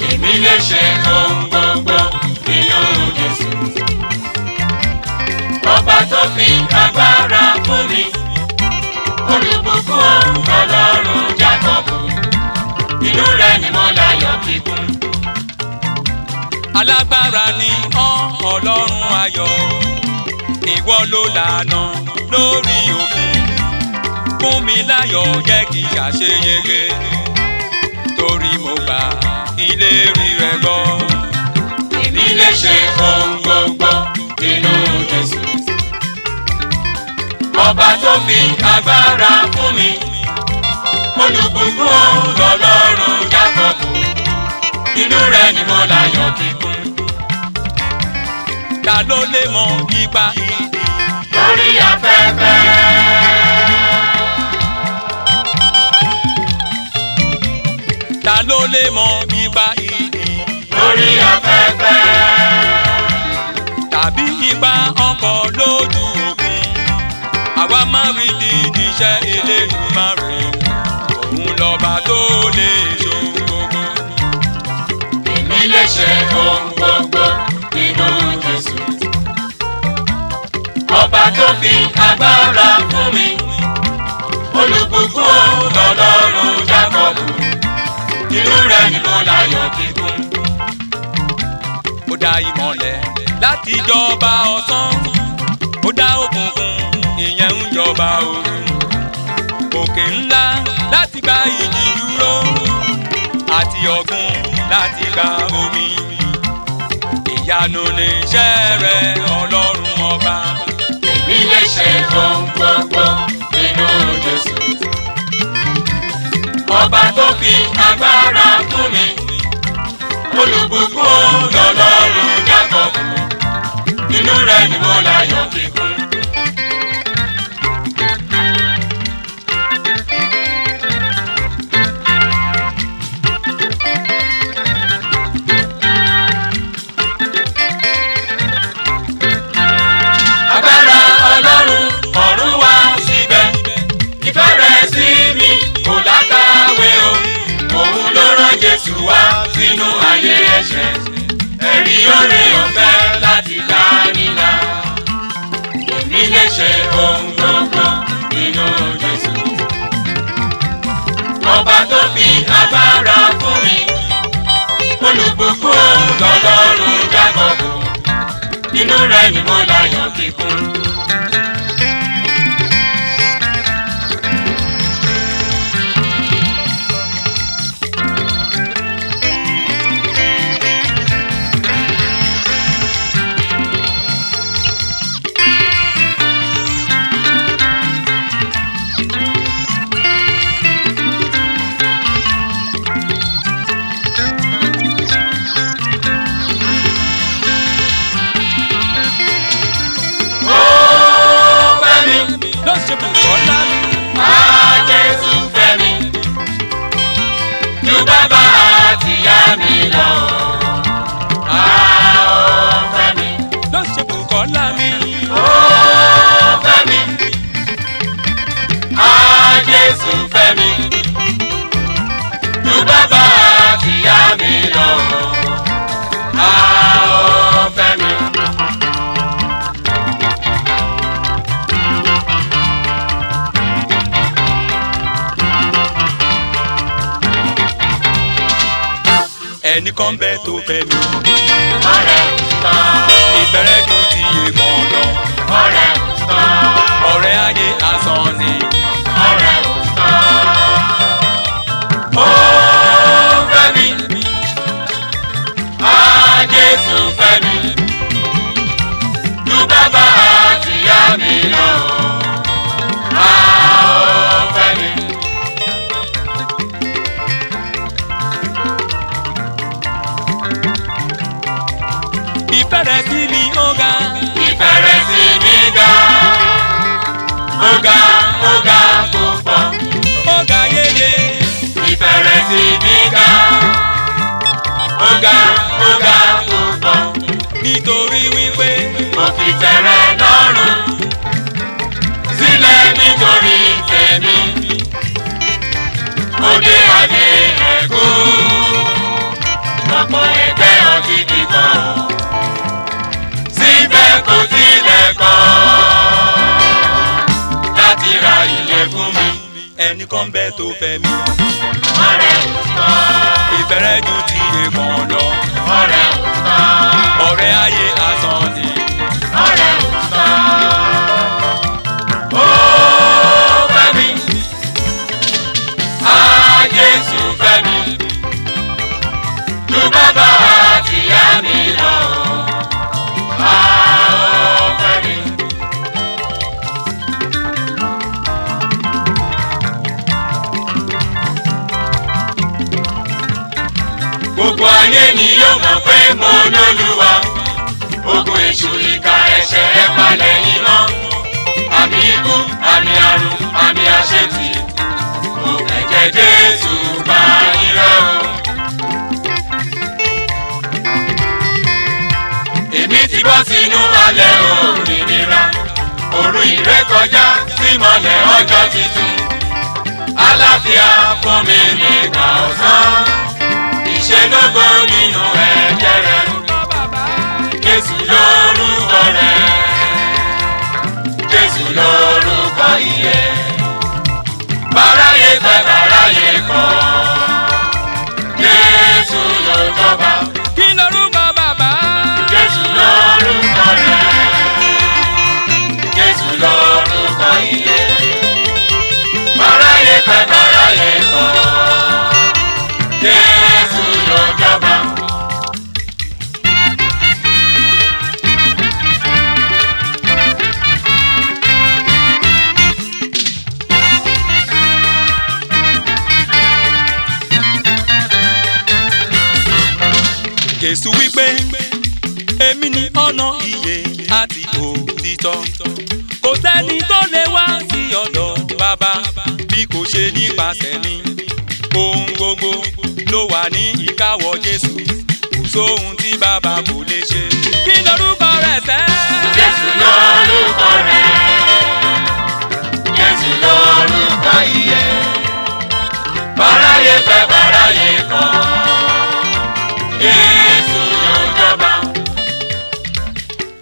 Èmi lè ṣe ohun gbogbo nínú Jésù. Ọba tó fi agbára fún mi, olùbùkún òun Ọlọ́run Jákọ́bù, inú rẹ̀ ni mo láyọ̀ kíkún. Alágbára ni ọ́ Ọlọ́run ayọ̀, ìwọ ló lànà lórí òkun, fún mi láyọ̀ jẹ́ kí n ṣàṣeyege, torí mo gbà ìlérí rẹ̀ gbọ́. Èmi lè ṣe ohun gbogbo nínú Jésù. Ọba tó fi agbára fún mi, olùbùkún òun Ọlọ́run Jákọ́bù, inú rẹ̀ ni mo láyọ̀ kíkún. Ta ló lè mọ ipa ìdí lórí afẹ́fẹ́? Ta ló lè mọ ipa ìdí lórí afẹ́fẹ́? tàbí ipa ọkọ̀ lójú òkun? Àwa máa rí dídí iṣẹ́ Elédùmarè, òun lọ́ba tó lè ṣohun gbogbo. Èmi lè ṣe ohun gbogbo nínú Jésù. Ọba ọba tó fi agbára fún mi. Olùbùkún lọ́lọ́run Jákọ́bù, inú rẹ̀ ni mo láyọ̀ kíkún. Ó dá ìmọ̀lẹ̀ láti jọba ọ̀sán, ó dá òkùnkùn ìyẹn ń jọba òru. Òkè ńlá láti gba ìjì dúró, àti ọ̀gbun láti gba omi. Ìyanu ni iṣẹ́ rẹ̀ Ọlọ́run ọba. Èmi lè ṣe ohun gbogbo nínú Jésù. Ọba tó fi agbára fún mi. Olùbùkún lọ́lọ́run Jákọ́bù, inú rẹ̀ ni mo láyọ̀ kíkún. Agbára Ọlọ́run ọ̀run wá síbẹ̀, ìfẹ́ rẹ̀ sí mi kò lákàwé o. Òun ló rán Jésù wá sínú ayé ẹ̀ṣẹ̀, ẹ̀rí oore ọ̀fẹ́ láti gbà nílà. Èmi lè ṣe ohun gbogbo nínú Jésù. Ọba tó fi agbára fún mi. Olùbùkún lọ́lọ́run Jákọ́bù, inú rẹ̀ ni mo láyọ̀ kíkún. Ló ṣe Bùkọ́lá mi. Jésù fẹ́ mi, ju bàbá àti ìyá mi lọ. Ó fẹ́ mi, Ló ṣe Bùkọ́lá mi. ó fẹ́ mi. Jésù fẹ́ mi, ju bàbá àti ìyá mi lọ. Ó fẹ́ mi. Ẹnìkan bẹ tó fẹ́ mi. Ọ̀rẹ́ òtítọ́, Ìfẹ́rẹ́ ju ti èèmọ̀ lọ. ọ̀rẹ́ òtítọ́, Ọ̀rẹ́ ayé asán ni. ọ̀rẹ́ òtítọ́. Ó fẹ́ mi, Jésù fẹ́ mi, ju bàbá àti ìyá mi lọ. Ó fẹ́ mi. Ìfẹ́rẹ́ sí mi ó ga. Ìfẹ́ rẹ̀ sí mi ga, ó ga, ó ga púpọ̀. Ó ga yéye. Ìfẹ́ rẹ̀ sí mi ga, ó ga, ó ga púpọ̀. Nítorí wípé Mo fi tẹ̀rẹ̀ lọ́rùn sílẹ̀ nítorí tèmi. Ó dé adé ẹ̀gún, ọ̀pọ̀ ẹgbẹ́ ọtí kíkọ́. Síbẹ̀ kò tilẹ̀ kọ̀ láti ra ilé fún mi. ẹnìkan bẹ tó fẹ́ mi. Ọ̀rẹ́ òtítọ́, Ìfẹ́rẹ́ ju ti èèmọ̀ lọ. ọ̀rẹ́ òtítọ́, Ọ̀rẹ́ ayé asán ni. ọ̀rẹ́ òtítọ́. Ó fẹ́ mi, Jésù fẹ́ mi, ju bàbá àti ìyá mi lọ. Ó fẹ́ mi. Gbogbo ayé ni yóò mọ̀ pé mo lólúwa. Ogun èṣù ìka ẹ̀ṣẹ̀ ẹ palẹ̀ yín mọ́. Àmì ikú, àmì àrùn, àmì àṣetì. Mo ẹ̀jẹ̀ Jésù bá yín rẹ́ o. Èmi ti bọ́ sínú alẹ́ òmìnira. Òru ìrékọjá sí mọ́lẹ̀ ọjọ́ titun. Àlàáfíà fún mi nígbà ọ̀sán. Ìṣelógo nínú ẹ̀jẹ̀ rẹ̀. Jésù lórúkọ rẹ̀. jọba. Kí lorúkọ bàbá? Jésù lórúkọ rẹ̀. Jésù lórúkọ iye. Báráyé fẹ́ báráyé kọ̀. Jésù yóò jọba. Jésù wípé èmi ni ọ̀nà ìyè àti òtítọ́, kò sẹ́ni tó lè wá sí ọ̀dọ̀ bàbá bí kò ṣe nípasẹ̀ mi. Ohun gbogbo ló wà ní ìkáwọ́ Jésù, kò sóhun tí bàbá kò lè ṣe. Kí lorúkọ rẹ̀ sẹ́? Jésù lórúkọ rẹ̀. Jésù lórúkọ iye. Báráyé fẹ́ báráyé kọ̀. Jésù yóò jọba.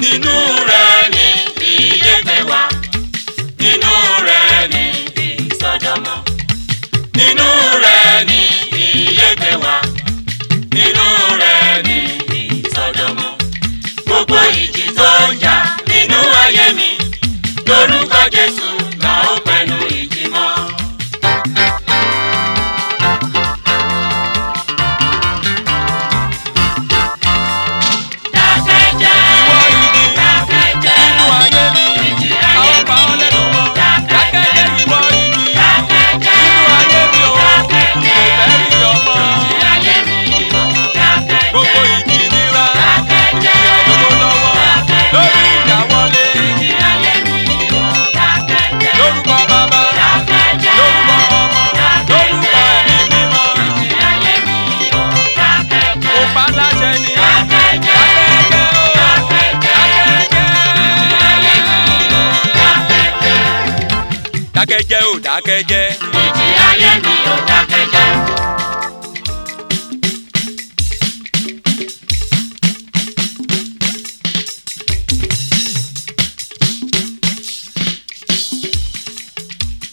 Nínú rẹ̀ ni ìyè gbé wá. Nínú rẹ̀ ni ìsọdọmọ. Nínú rẹ̀ ni ìyè gbé wá. Nínú rẹ̀ ni ìsọdọmọ. Gbogbo ìjì tó ń jà nínú ayé mi, lórúkọ Jésù là ó pẹ̀lú ìjì mọ́. Dákẹ́jẹ́ ò dákẹ́jẹ́. Ìjì ayé mi ò dákẹ́jẹ́.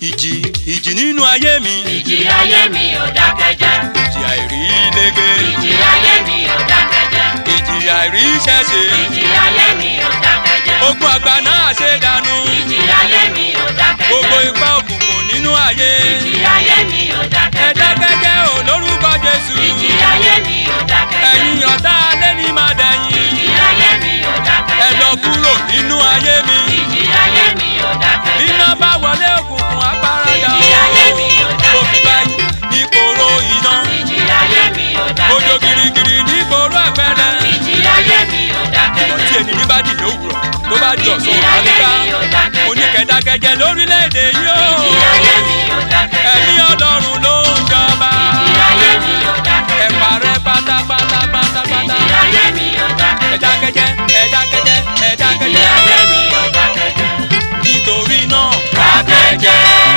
Ìjì nínú ayé mi. Ìjì ayé mi ò dákẹ́jẹ́. Ìjì àìrí légbé. Ìjì ayé mi ò dákẹ́jẹ́. Ìjì àìrí ṣẹ́ṣe. Ìjì ayé mi ò dákẹ́jẹ́. Ogun àgbà náà ṣe dànù. Ìjì ayé mi ò dákẹ́jẹ́. Gbogbo ipá òkùnkùn nínú ayé. Ìjì ayé mi ò dákẹ́jẹ́. Ẹ dákẹ́jẹ́ ò lórúkọ Jésù. Ìjì ayé mi ò dákẹ́jẹ́. Ẹ̀yin ọ̀tá alẹ́ ní máa dẹ̀yìn. Ìjì ayé mi ò dákẹ́jẹ́. Ẹ lọ kúrò nínú ayé mi. Ìjì ayé mi ò dákẹ́jẹ́. Iná bá wọlé òkùnkùn apárádà. Ìjì ayé mi ò dákẹ́jẹ́. Òfin báyìí ní kòró iná. Ìjì ayé mi ò dákẹ́jẹ́. Òjò girigiri ní kòró ẹ̀fẹ́rẹ́. Ìjì ayé mi ò dákẹ́jẹ́. Ìmọ̀ tí ènìyàn bá dì lówùrọ̀ tó bá di ọ̀sán Ìjì ayé àlùkà. mi ò dákẹ́jẹ́. Oníkẹ̀dákẹ́jẹ́ lórílẹ̀‐èdè yìí ó. Ìjì ayé mi ò dákẹ́jẹ́. Ẹ̀mí Ọlọ́run ló ń jọba. Ìjì ayé mi ò dákẹ́jẹ́. Ẹ parẹ́ pátápátá pátápátá. Ìjì ayé mi ò dákẹ́jẹ́. Ẹ dákẹ́jẹ́, ẹ dákẹ́jẹ́, ẹ Ìjì dákẹ́jẹ́. ayé mi ò dákẹ́jẹ́. Nítorí náà. Dákẹ́jẹ́.